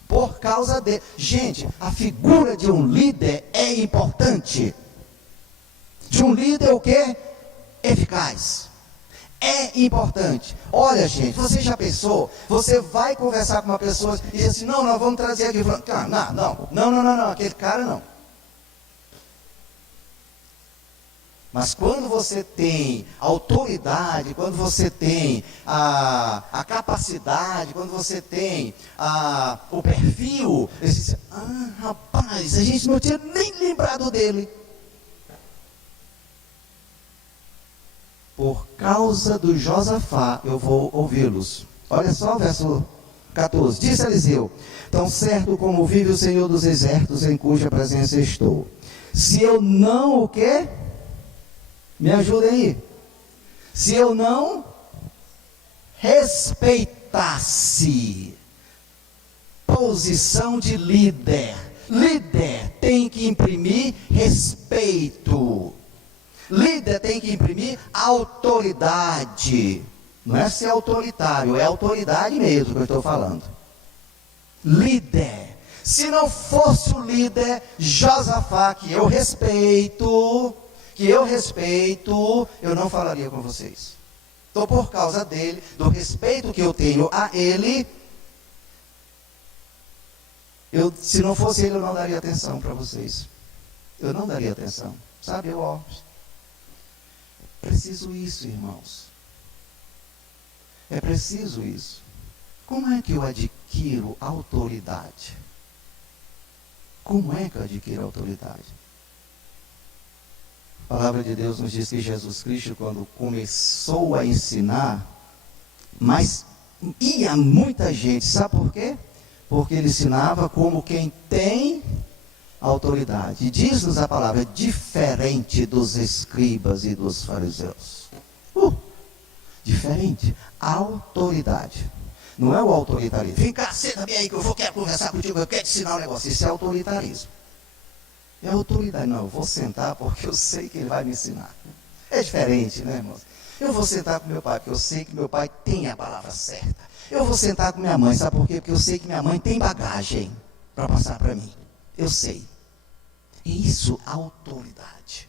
Por causa dele. Gente, a figura de um líder é importante. De um líder o quê? Eficaz. É importante. Olha, gente, você já pensou? Você vai conversar com uma pessoa e diz assim, não, nós vamos trazer aqui. Não, aquele cara não. Mas quando você tem autoridade, quando você tem a capacidade, quando você tem o perfil, você diz, rapaz, a gente não tinha nem lembrado dele. Por causa do Josafá, eu vou ouvi-los. Olha só o verso 14. Disse Eliseu, tão certo como vive o Senhor dos exércitos, em cuja presença estou. Se eu não o quê? Me ajuda aí. Se eu não respeitasse posição de líder. Líder tem que imprimir respeito. Líder tem que imprimir autoridade. Não é ser autoritário, é autoridade mesmo que eu estou falando. Líder. Se não fosse o líder Josafá, que eu respeito, eu não falaria com vocês. Então, por causa dele, do respeito que eu tenho a ele, se não fosse ele, eu não daria atenção para vocês. Eu não daria atenção. Sabe, preciso isso, irmãos. É preciso isso. Como é que eu adquiro autoridade? Como é que eu adquiro autoridade? A palavra de Deus nos diz que Jesus Cristo, quando começou a ensinar, mas ia muita gente, sabe por quê? Porque ele ensinava como quem tem autoridade. E diz-nos a palavra, diferente dos escribas e dos fariseus. Diferente. Autoridade. Não é o autoritarismo. Vem cá, senta bem aí que eu quero conversar contigo, eu quero te ensinar um negócio. Isso é autoritarismo. É autoridade. Não, eu vou sentar porque eu sei que ele vai me ensinar. É diferente, né, irmãos? Eu vou sentar com meu pai, porque eu sei que meu pai tem a palavra certa. Eu vou sentar com minha mãe, sabe por quê? Porque eu sei que minha mãe tem bagagem para passar para mim. Eu sei. E isso, autoridade.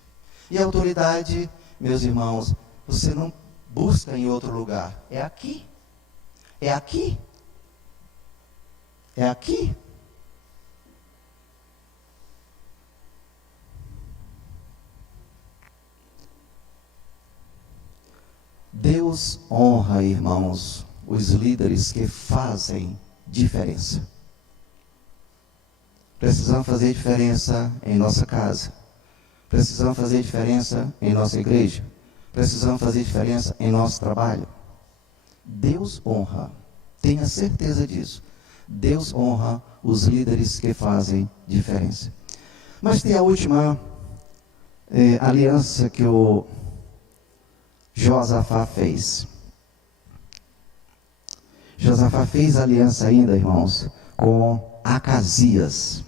E a autoridade, meus irmãos, você não busca em outro lugar. É aqui. É aqui. É aqui. Deus honra, irmãos, os líderes que fazem diferença. Precisamos fazer diferença em nossa casa. Precisamos fazer diferença em nossa igreja. Precisamos fazer diferença em nosso trabalho. Deus honra. Tenha certeza disso. Deus honra os líderes que fazem diferença. Mas tem a última aliança que o Josafá fez. Josafá fez aliança ainda, irmãos, com Acasias.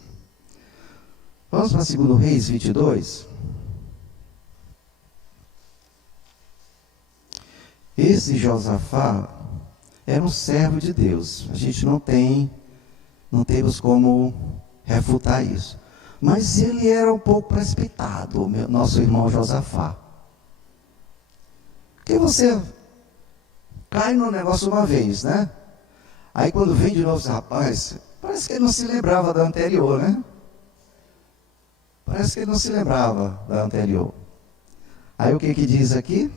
Vamos para 2 Reis 22. Esse Josafá era um servo de Deus. A gente não temos como refutar isso. Mas ele era um pouco precipitado, nosso irmão Josafá. Porque você cai no negócio uma vez, né? Aí quando vem de novo esse rapaz, parece que ele não se lembrava da anterior, né? Parece que ele não se lembrava da anterior. Aí o que diz aqui?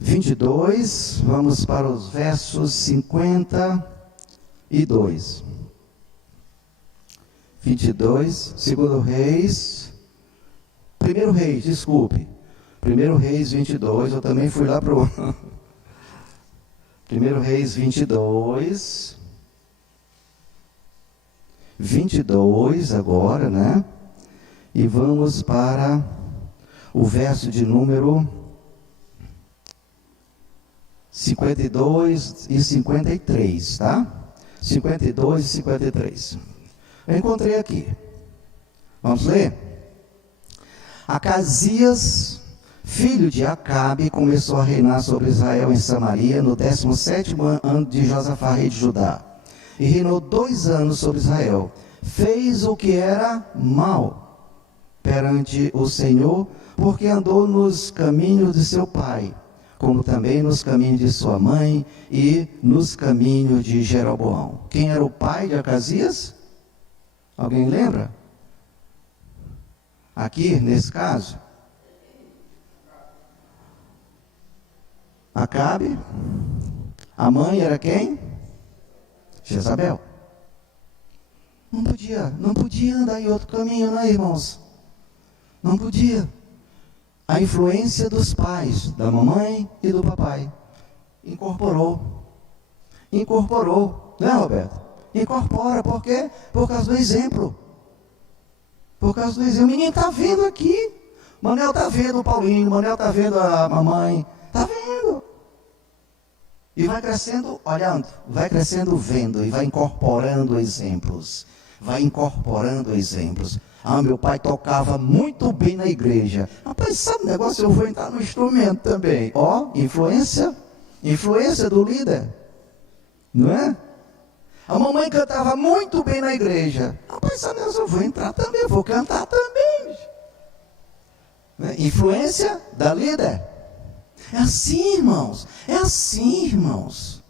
22, vamos para os versos 52. 22, segundo Reis, primeiro Reis, desculpe. Primeiro Reis 22, eu também fui lá para o... Primeiro Reis 22. 22 agora, né? E vamos para o verso de número 52 e 53, tá? 52 e 53. Eu encontrei aqui. Vamos ler? Acasias, filho de Acabe, começou a reinar sobre Israel em Samaria no 17º ano de Josafá, rei de Judá. E reinou 2 anos sobre Israel. Fez o que era mal perante o Senhor, porque andou nos caminhos de seu pai, como também nos caminhos de sua mãe e nos caminhos de Jeroboão. Quem era o pai de Acasias? Alguém lembra? Aqui, nesse caso? Acabe. A mãe era quem? Jezabel. Não podia andar em outro caminho, né, irmãos? Não podia. A influência dos pais, da mamãe e do papai, incorporou, né, Roberto? Incorpora, por quê? Por causa do exemplo. Por causa do exemplo. O menino está vendo aqui. Manel está vendo o Paulinho, Manel está vendo a mamãe, está vendo. E vai crescendo olhando, vai crescendo vendo, e vai incorporando exemplos. Ah, meu pai tocava muito bem na igreja. Rapaz, sabe o negócio? Eu vou entrar no instrumento também. Ó, influência do líder. Não é? A mamãe cantava muito bem na igreja. Rapaz, sabe o negócio? Eu vou entrar também, eu vou cantar também. Né? Influência da líder. É assim, irmãos.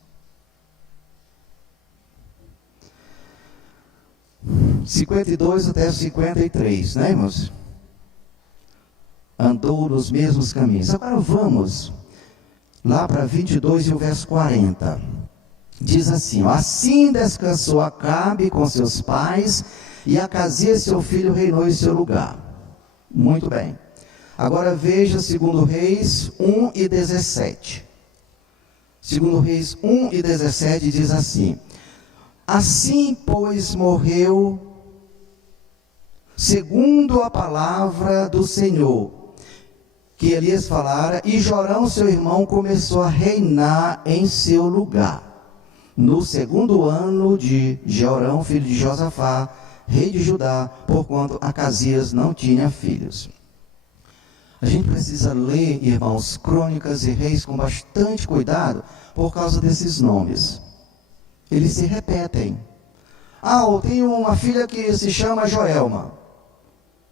52 até 53, né, irmãos? Andou nos mesmos caminhos. Agora vamos lá para 22 e o verso 40. Diz assim: assim descansou Acabe com seus pais, e Acasias, seu filho, reinou em seu lugar. Muito bem. Agora veja 2 Reis 1 e 17. 2 Reis 1 e 17 diz assim: assim, pois, morreu segundo a palavra do Senhor, que Elias falara, e Jorão, seu irmão, começou a reinar em seu lugar, no 2º ano de Jeorão, filho de Josafá, rei de Judá, porquanto Acasias não tinha filhos. A gente precisa ler, irmãos, Crônicas e Reis com bastante cuidado, por causa desses nomes. Eles se repetem. Ah, eu tenho uma filha que se chama Joelma.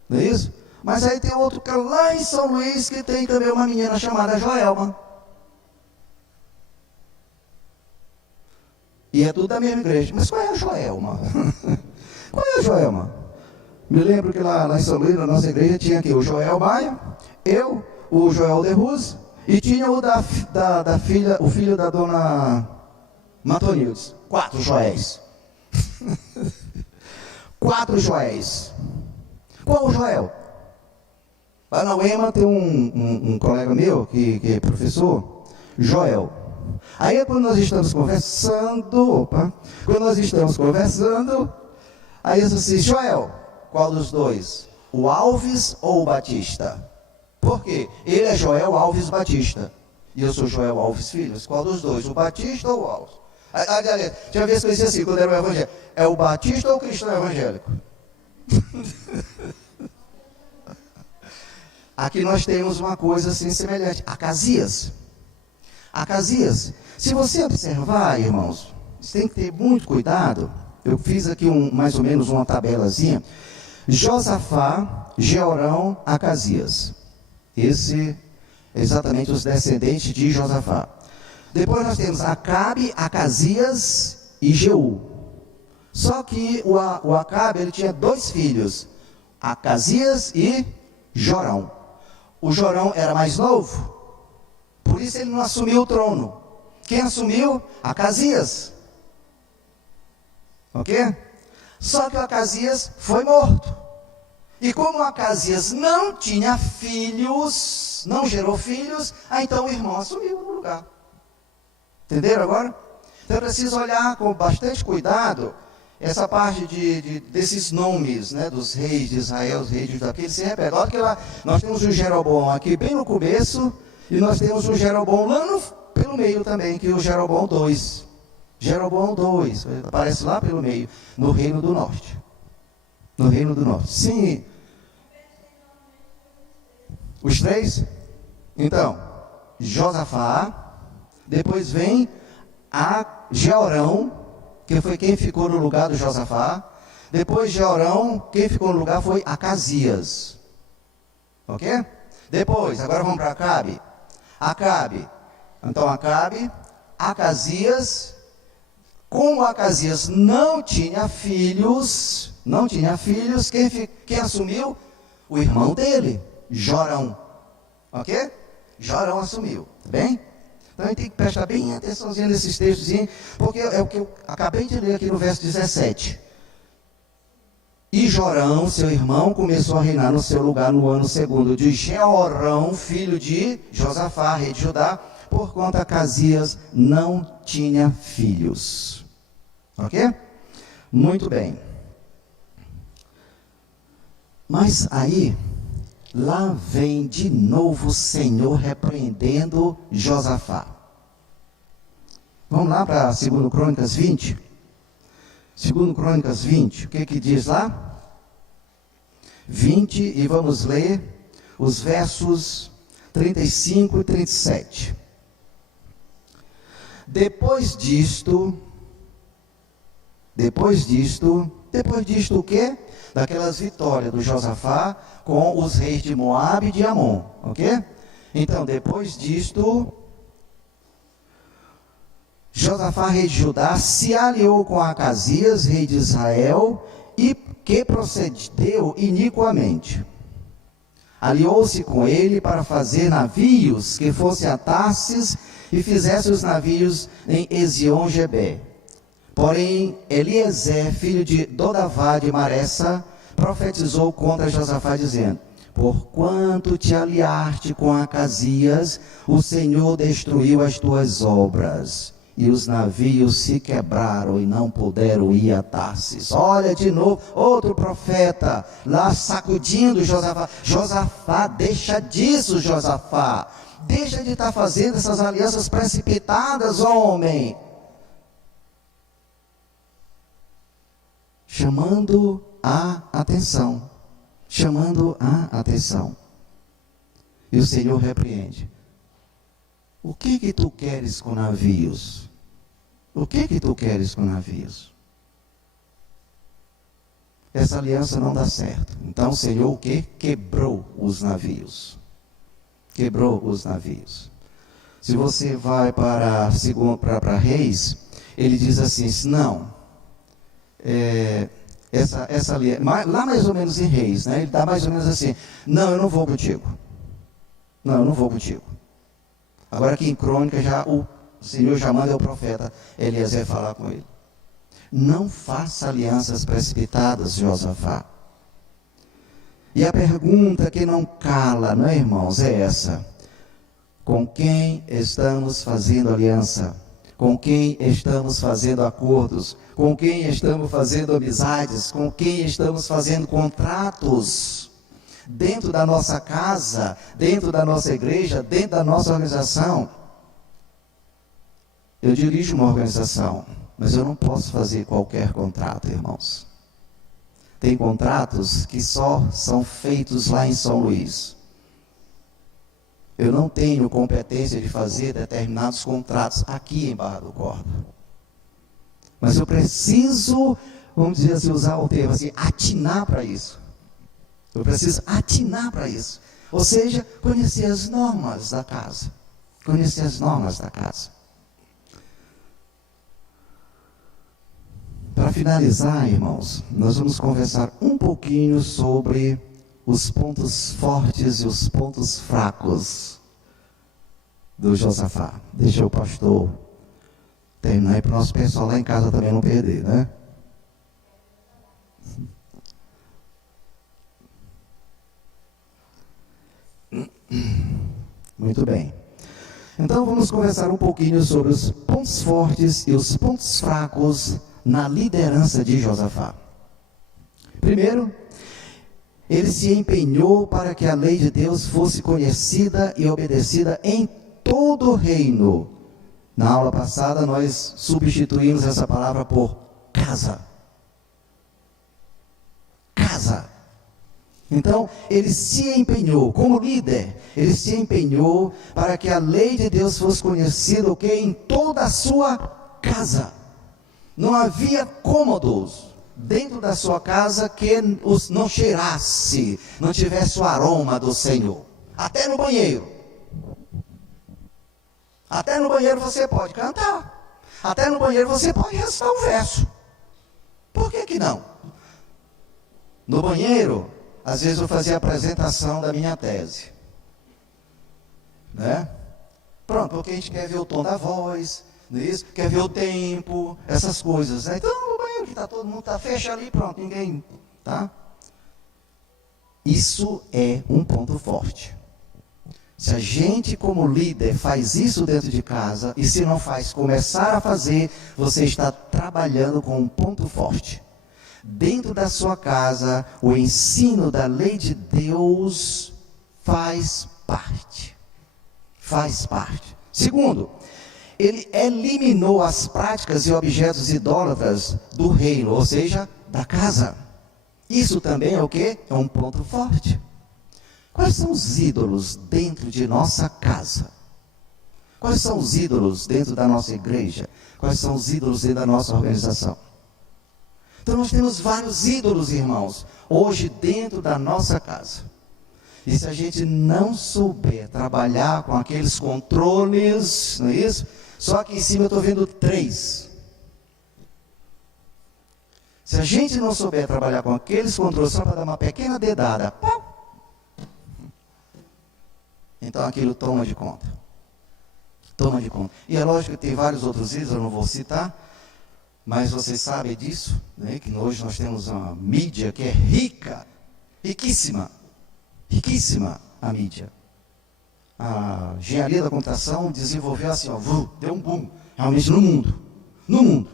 Não é isso? Mas aí tem outro que é lá em São Luís, que tem também uma menina chamada Joelma. E é tudo da mesma igreja. Mas qual é a Joelma? Qual é a Joelma? Me lembro que lá em São Luís, na nossa igreja, tinha aqui o Joel Maia, eu, o Joel de Ruz, e tinha o da filha, o filho da dona Matonildes. 4 Joéis. 4 Joéis. Qual o Joel? Lá na UEMA tem um colega meu, que é professor, Joel. Aí quando nós estamos conversando, aí eu disse assim: Joel, qual dos dois? O Alves ou o Batista? Por quê? Ele é Joel Alves Batista. E eu sou Joel Alves Filhos. Qual dos dois? O Batista ou o Alves? Tinha vez que eu disse assim, quando era o evangelho: é o Batista ou o cristão evangélico? Aqui nós temos uma coisa assim semelhante. Acasias. Se você observar, irmãos, você tem que ter muito cuidado. Eu fiz aqui mais ou menos uma tabelazinha. Josafá, Jeorão, Acasias. Esse é exatamente os descendentes de Josafá. Depois nós temos Acabe, Acasias e Jeú. Só que o Acabe, ele tinha 2 filhos. Acasias e Jorão. O Jorão era mais novo, por isso ele não assumiu o trono. Quem assumiu? Acasias. Ok? Só que o Acasias foi morto. E como o Acasias não tinha filhos, não gerou filhos, então o irmão assumiu no lugar. Entenderam agora? Então é preciso olhar com bastante cuidado essa parte desses nomes, né, dos reis de Israel, os reis de Judá, porque eles se repetem. Olha que lá, nós temos o Jeroboão aqui bem no começo, e nós temos o Jeroboão lá pelo meio também, que é o Jeroboão 2. Jeroboão 2, aparece lá pelo meio, no Reino do Norte. No Reino do Norte. Sim. Os três? Então, Josafá, depois vem a Jeorão, que foi quem ficou no lugar do Josafá. Depois de Jeorão, quem ficou no lugar foi Acasias. Ok? Depois, agora vamos para Acabe. Acabe. Então, Acabe, Acasias. Como Acasias não tinha filhos, quem assumiu? O irmão dele, Jorão. Ok? Jorão assumiu, tá bem? Então a gente tem que prestar bem atençãozinha nesses textos, porque é o que eu acabei de ler aqui no verso 17. E Jorão, seu irmão, começou a reinar no seu lugar no ano segundo de Jeorão, filho de Josafá, rei de Judá, porquanto Acasias não tinha filhos. Ok? Muito bem. Mas aí, lá vem de novo o Senhor repreendendo Josafá. Vamos lá para 2 Crônicas 20. 2 Crônicas 20, o que diz lá? 20, e vamos ler os versos 35 e 37. Depois disto o quê? Daquelas vitórias do Josafá com os reis de Moabe e de Amon, ok? Então, depois disto, Josafá, rei de Judá, se aliou com Acasias, rei de Israel, e que procedeu iniquamente. Aliou-se com ele para fazer navios que fossem a Tarsis e fizesse os navios em Ezion-Geber. Porém, Eliezer, filho de Dodavá de Maressa, profetizou contra Josafá, dizendo: porquanto te aliaste com Acasias, o Senhor destruiu as tuas obras, e os navios se quebraram e não puderam ir a Tarsis. Olha de novo, outro profeta, lá sacudindo Josafá. Josafá, deixa disso, Josafá. Deixa de estar fazendo essas alianças precipitadas, homem. Chamando a atenção. E o Senhor repreende. O que tu queres com navios? Essa aliança não dá certo. Então o Senhor o quê? Quebrou os navios. Se você vai para Reis, ele diz assim, não, essa aliança, lá mais ou menos em Reis, né, ele dá mais ou menos assim, não, eu não vou contigo. Agora aqui em Crônica, já o Senhor já manda o profeta Eliezer falar com ele. Não faça alianças precipitadas, Josafá. E a pergunta que não cala, não é, irmãos, é essa. Com quem estamos fazendo aliança? Com quem estamos fazendo acordos? Com quem estamos fazendo amizades? Com quem estamos fazendo contratos? Dentro da nossa casa, dentro da nossa igreja, dentro da nossa organização. Eu dirijo uma organização, mas eu não posso fazer qualquer contrato, irmãos. Tem contratos que só são feitos lá em São Luís. Eu não tenho competência de fazer determinados contratos aqui em Barra do Corvo. Mas eu preciso, vamos dizer assim, usar o termo assim, atinar para isso. Eu preciso atinar para isso. Ou seja, conhecer as normas da casa. Para Para finalizar, irmãos, nós vamos conversar um pouquinho sobre os pontos fortes e os pontos fracos do Josafá. Deixa o pastor terminar aí para o nosso pessoal lá em casa também não perder, né? Muito bem. Então vamos conversar um pouquinho sobre os pontos fortes e os pontos fracos na liderança de Josafá. Primeiro, ele se empenhou para que a lei de Deus fosse conhecida e obedecida em todo o reino. Na aula passada nós substituímos essa palavra por casa. Casa. Então, ele se empenhou, como líder, ele se empenhou para que a lei de Deus fosse conhecida, em toda a sua casa. Não havia cômodos dentro da sua casa que não cheirasse, não tivesse o aroma do Senhor. Até no banheiro. Até no banheiro você pode cantar. Até no banheiro você pode recitar um verso. Por que não? No banheiro, às vezes eu fazia a apresentação da minha tese. Né? Pronto, porque a gente quer ver o tom da voz, não é isso? Quer ver o tempo, essas coisas. Né? Então, no banheiro que todo mundo fecha ali, pronto, ninguém. Tá? Isso é um ponto forte. Se a gente, como líder, faz isso dentro de casa, e se não faz, começar a fazer, você está trabalhando com um ponto forte. Dentro da sua casa, o ensino da lei de Deus faz parte. Faz parte. Segundo, ele eliminou as práticas e objetos idólatras do reino, ou seja, da casa. Isso também é o quê? É um ponto forte. Quais são os ídolos dentro de nossa casa? Quais são os ídolos dentro da nossa igreja? Quais são os ídolos dentro da nossa organização? Então nós temos vários ídolos, irmãos, hoje dentro da nossa casa. E se a gente não souber trabalhar com aqueles controles, não é isso? Só aqui em cima eu estou vendo 3. Se a gente não souber trabalhar com aqueles controles, só para dar uma pequena dedada, então aquilo toma de conta. Toma de conta. E é lógico que tem vários outros ídolos, eu não vou citar, mas vocês sabem disso, né? Que hoje nós temos uma mídia que é rica, riquíssima, riquíssima a mídia. A engenharia da computação desenvolveu assim, deu um boom, realmente no mundo.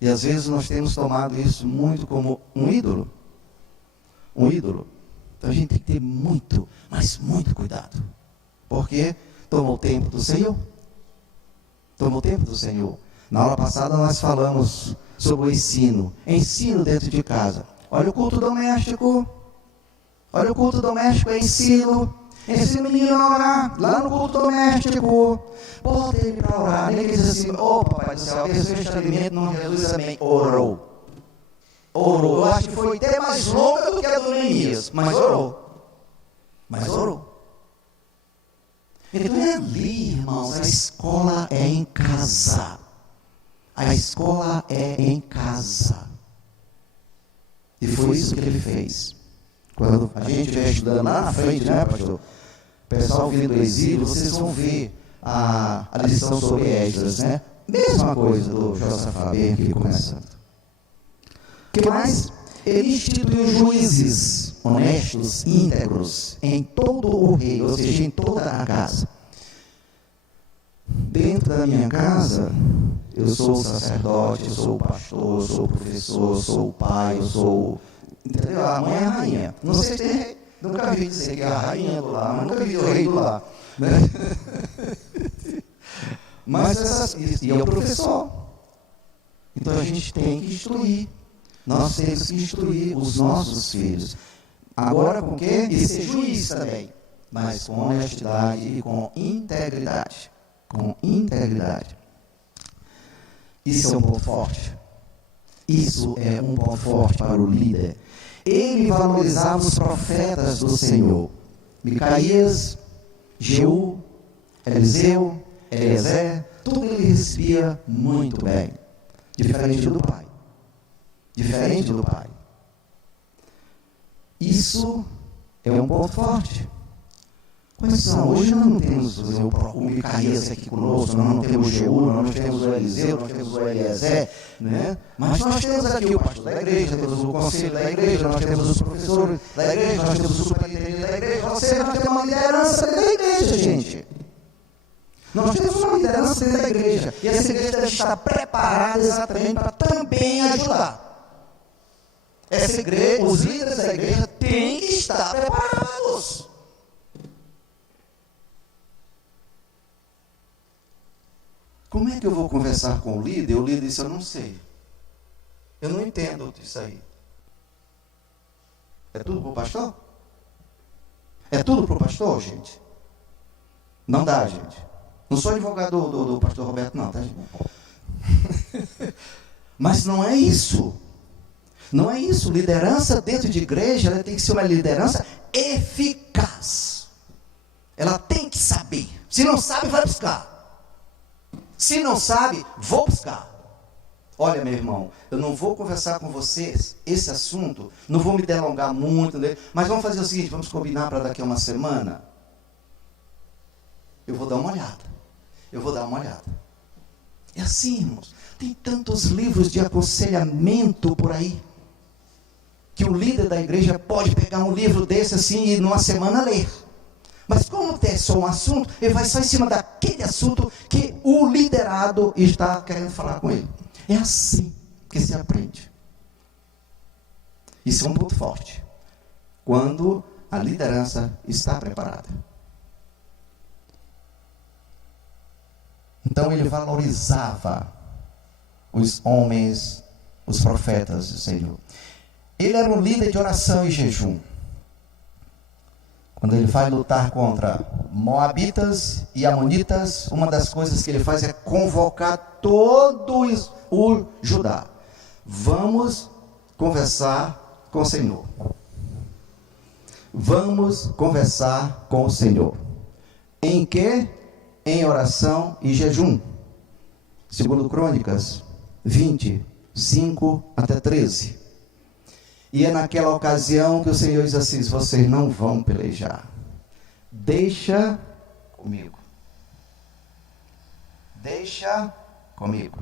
E às vezes nós temos tomado isso muito como um ídolo. Então a gente tem que ter muito, mas muito cuidado. Porque toma o tempo do Senhor. Na aula passada nós falamos sobre o ensino dentro de casa. Olha o culto doméstico é ensino o menino a orar, lá no culto doméstico, bota ele para orar, ele diz assim, papai do céu, abençoe este alimento, no nome de Jesus, amém, orou, eu acho que foi até mais longa do que a do Neemias, mas orou, então é ali, irmãos, a escola é em casa. E foi isso que ele fez. Quando a gente estiver estudando lá na frente, né, pastor? O pessoal vindo do exílio, vocês vão ver a lição sobre Esdras, né? Mesma coisa do Josafá, bem aqui começando. O que mais? Ele instituiu juízes honestos, íntegros, em todo o reino, ou seja, em toda a casa. Dentro da minha casa, eu sou o sacerdote, eu sou o pastor, eu sou o professor, eu sou o pai, eu sou... Entendeu? A mãe é a rainha. Não sei se tem rei. Nunca vi dizer que é a rainha do lar, mas nunca vi o rei do lar. Né? E é o professor. Então a gente tem que instruir. Nós temos que instruir os nossos filhos. Agora com o quê? E ser juiz também. Mas com honestidade e com integridade. Isso é um ponto forte. Isso é um ponto forte para o líder. Ele valorizava os profetas do Senhor. Micaías, Jeú, Eliseu, Eliezer, tudo ele recebia muito bem. Diferente do pai. Diferente do pai. Isso é um ponto forte. Quais são? Hoje nós não temos o Micaías aqui conosco, nós não temos o Jeú, nós não temos o Eliseu, nós temos o Eliezer, né? Mas nós temos aqui o pastor da igreja, temos o conselho da igreja, nós temos os professores da igreja, nós temos o superintendente da igreja, ou seja, nós temos uma liderança dentro da igreja, gente. Nós temos uma liderança dentro da igreja, e essa igreja deve estar preparada exatamente para também ajudar. Essa igreja, os líderes da igreja têm que estar preparados. Como é que eu vou conversar com o líder? O líder disse, eu não sei. Eu não entendo disso aí. É tudo para o pastor? É tudo para o pastor, gente? Não dá, gente. Não sou advogado do pastor Roberto, não, tá, gente? Mas não é isso. Não é isso. Liderança dentro de igreja, ela tem que ser uma liderança eficaz. Ela tem que saber. Se não sabe, vai buscar. Se não sabe, vou buscar. Olha, meu irmão, eu não vou conversar com vocês esse assunto, não vou me delongar muito, né? Mas vamos fazer o seguinte, vamos combinar para daqui a uma semana. Eu vou dar uma olhada. Eu vou dar uma olhada. É assim, irmãos. Tem tantos livros de aconselhamento por aí, que o líder da igreja pode pegar um livro desse assim e numa semana ler. Mas como é só um assunto, ele vai só em cima daquele assunto que o liderado está querendo falar com ele. É assim que se aprende. Isso é um ponto forte. Quando a liderança está preparada. Então ele valorizava os homens, os profetas do Senhor. Ele era um líder de oração e jejum. Quando ele vai lutar contra Moabitas e Amonitas, uma das coisas que ele faz é convocar todo o Judá. Vamos conversar com o Senhor. Vamos conversar com o Senhor. Em quê? Em oração e jejum. Segundo Crônicas 20, 5 até 13. E é naquela ocasião que o Senhor diz assim, vocês não vão pelejar. Deixa comigo. Deixa comigo.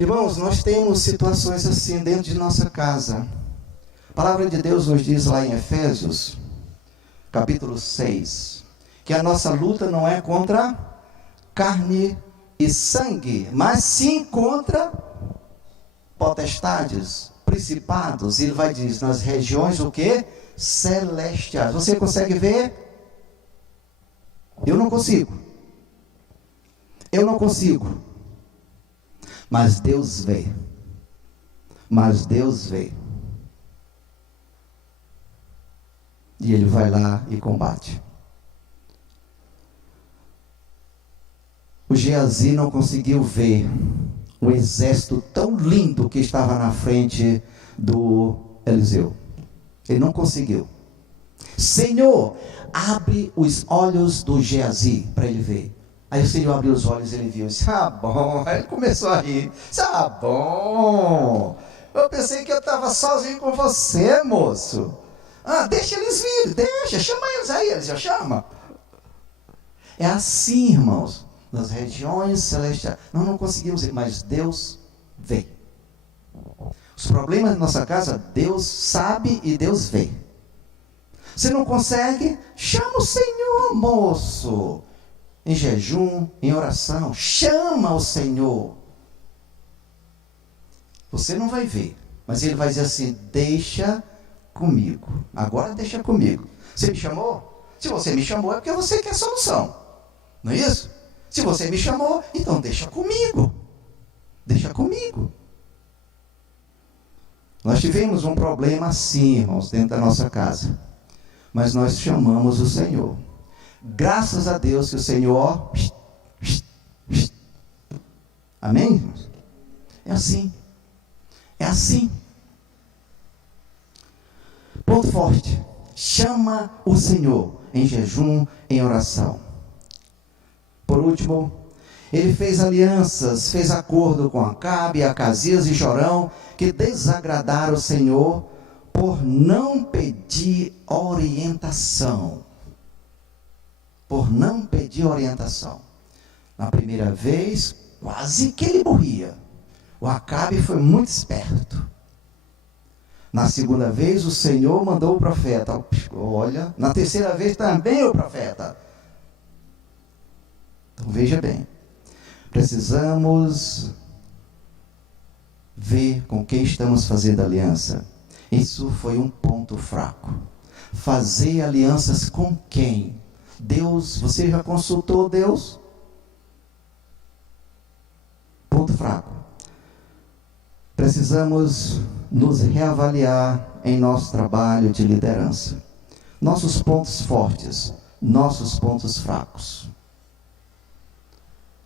Irmãos, nós temos situações assim dentro de nossa casa. A palavra de Deus nos diz lá em Efésios, capítulo 6, que a nossa luta não é contra carne e sangue, mas sim contra potestades, principados. Ele vai dizer nas regiões o quê? Celestiais. Você consegue ver? Eu não consigo. Eu não consigo. Mas Deus vê. Mas Deus vê. E Ele vai lá e combate. O Geazi não conseguiu ver um exército tão lindo que estava na frente do Eliseu. Ele não conseguiu. Senhor, abre os olhos do Geazi para ele ver. Aí o Senhor abriu os olhos e ele viu. Disse, bom. Aí ele começou a rir. Disse, bom. Eu pensei que eu estava sozinho com você, moço. Deixa eles virem, deixa, chama eles aí, eles já chamam. É assim, irmãos. Nas regiões celestiais, nós não conseguimos ver, mas Deus vê. Os problemas da nossa casa, Deus sabe e Deus vê. Você não consegue? Chama o Senhor, moço. Em jejum, em oração, chama o Senhor. Você não vai ver, mas Ele vai dizer assim, deixa comigo. Agora deixa comigo. Você me chamou? Se você me chamou é porque você quer solução. Não é isso? Se você me chamou, então deixa comigo. Deixa comigo. Nós tivemos um problema assim, irmãos, dentro da nossa casa. Mas nós chamamos o Senhor. Graças a Deus que o Senhor... Amém, irmãos? É assim. É assim. Ponto forte. Chama o Senhor em jejum, em oração. Por último, Ele fez alianças, fez acordo com Acabe, Acasias e Jorão, que desagradaram o Senhor por não pedir orientação. Por não pedir orientação. Na primeira vez, quase que ele morria. O Acabe foi muito esperto. Na segunda vez, o Senhor mandou o profeta. Olha, na terceira vez também o profeta. Então veja bem. Precisamos ver com quem estamos fazendo aliança. Isso foi um ponto fraco. Fazer alianças com quem? Deus, você já consultou Deus? Ponto fraco. Precisamos nos reavaliar em nosso trabalho de liderança. Nossos pontos fortes, nossos pontos fracos.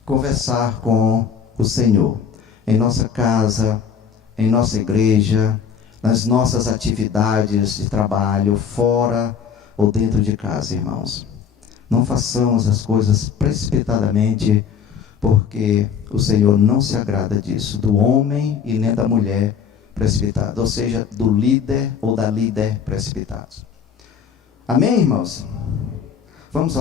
Conversar com o Senhor em nossa casa, em nossa igreja, nas nossas atividades de trabalho, fora ou dentro de casa, irmãos. Não façamos as coisas precipitadamente, porque o Senhor não se agrada disso, do homem e nem da mulher precipitada, ou seja, do líder ou da líder precipitados. Amém, irmãos? Vamos orar?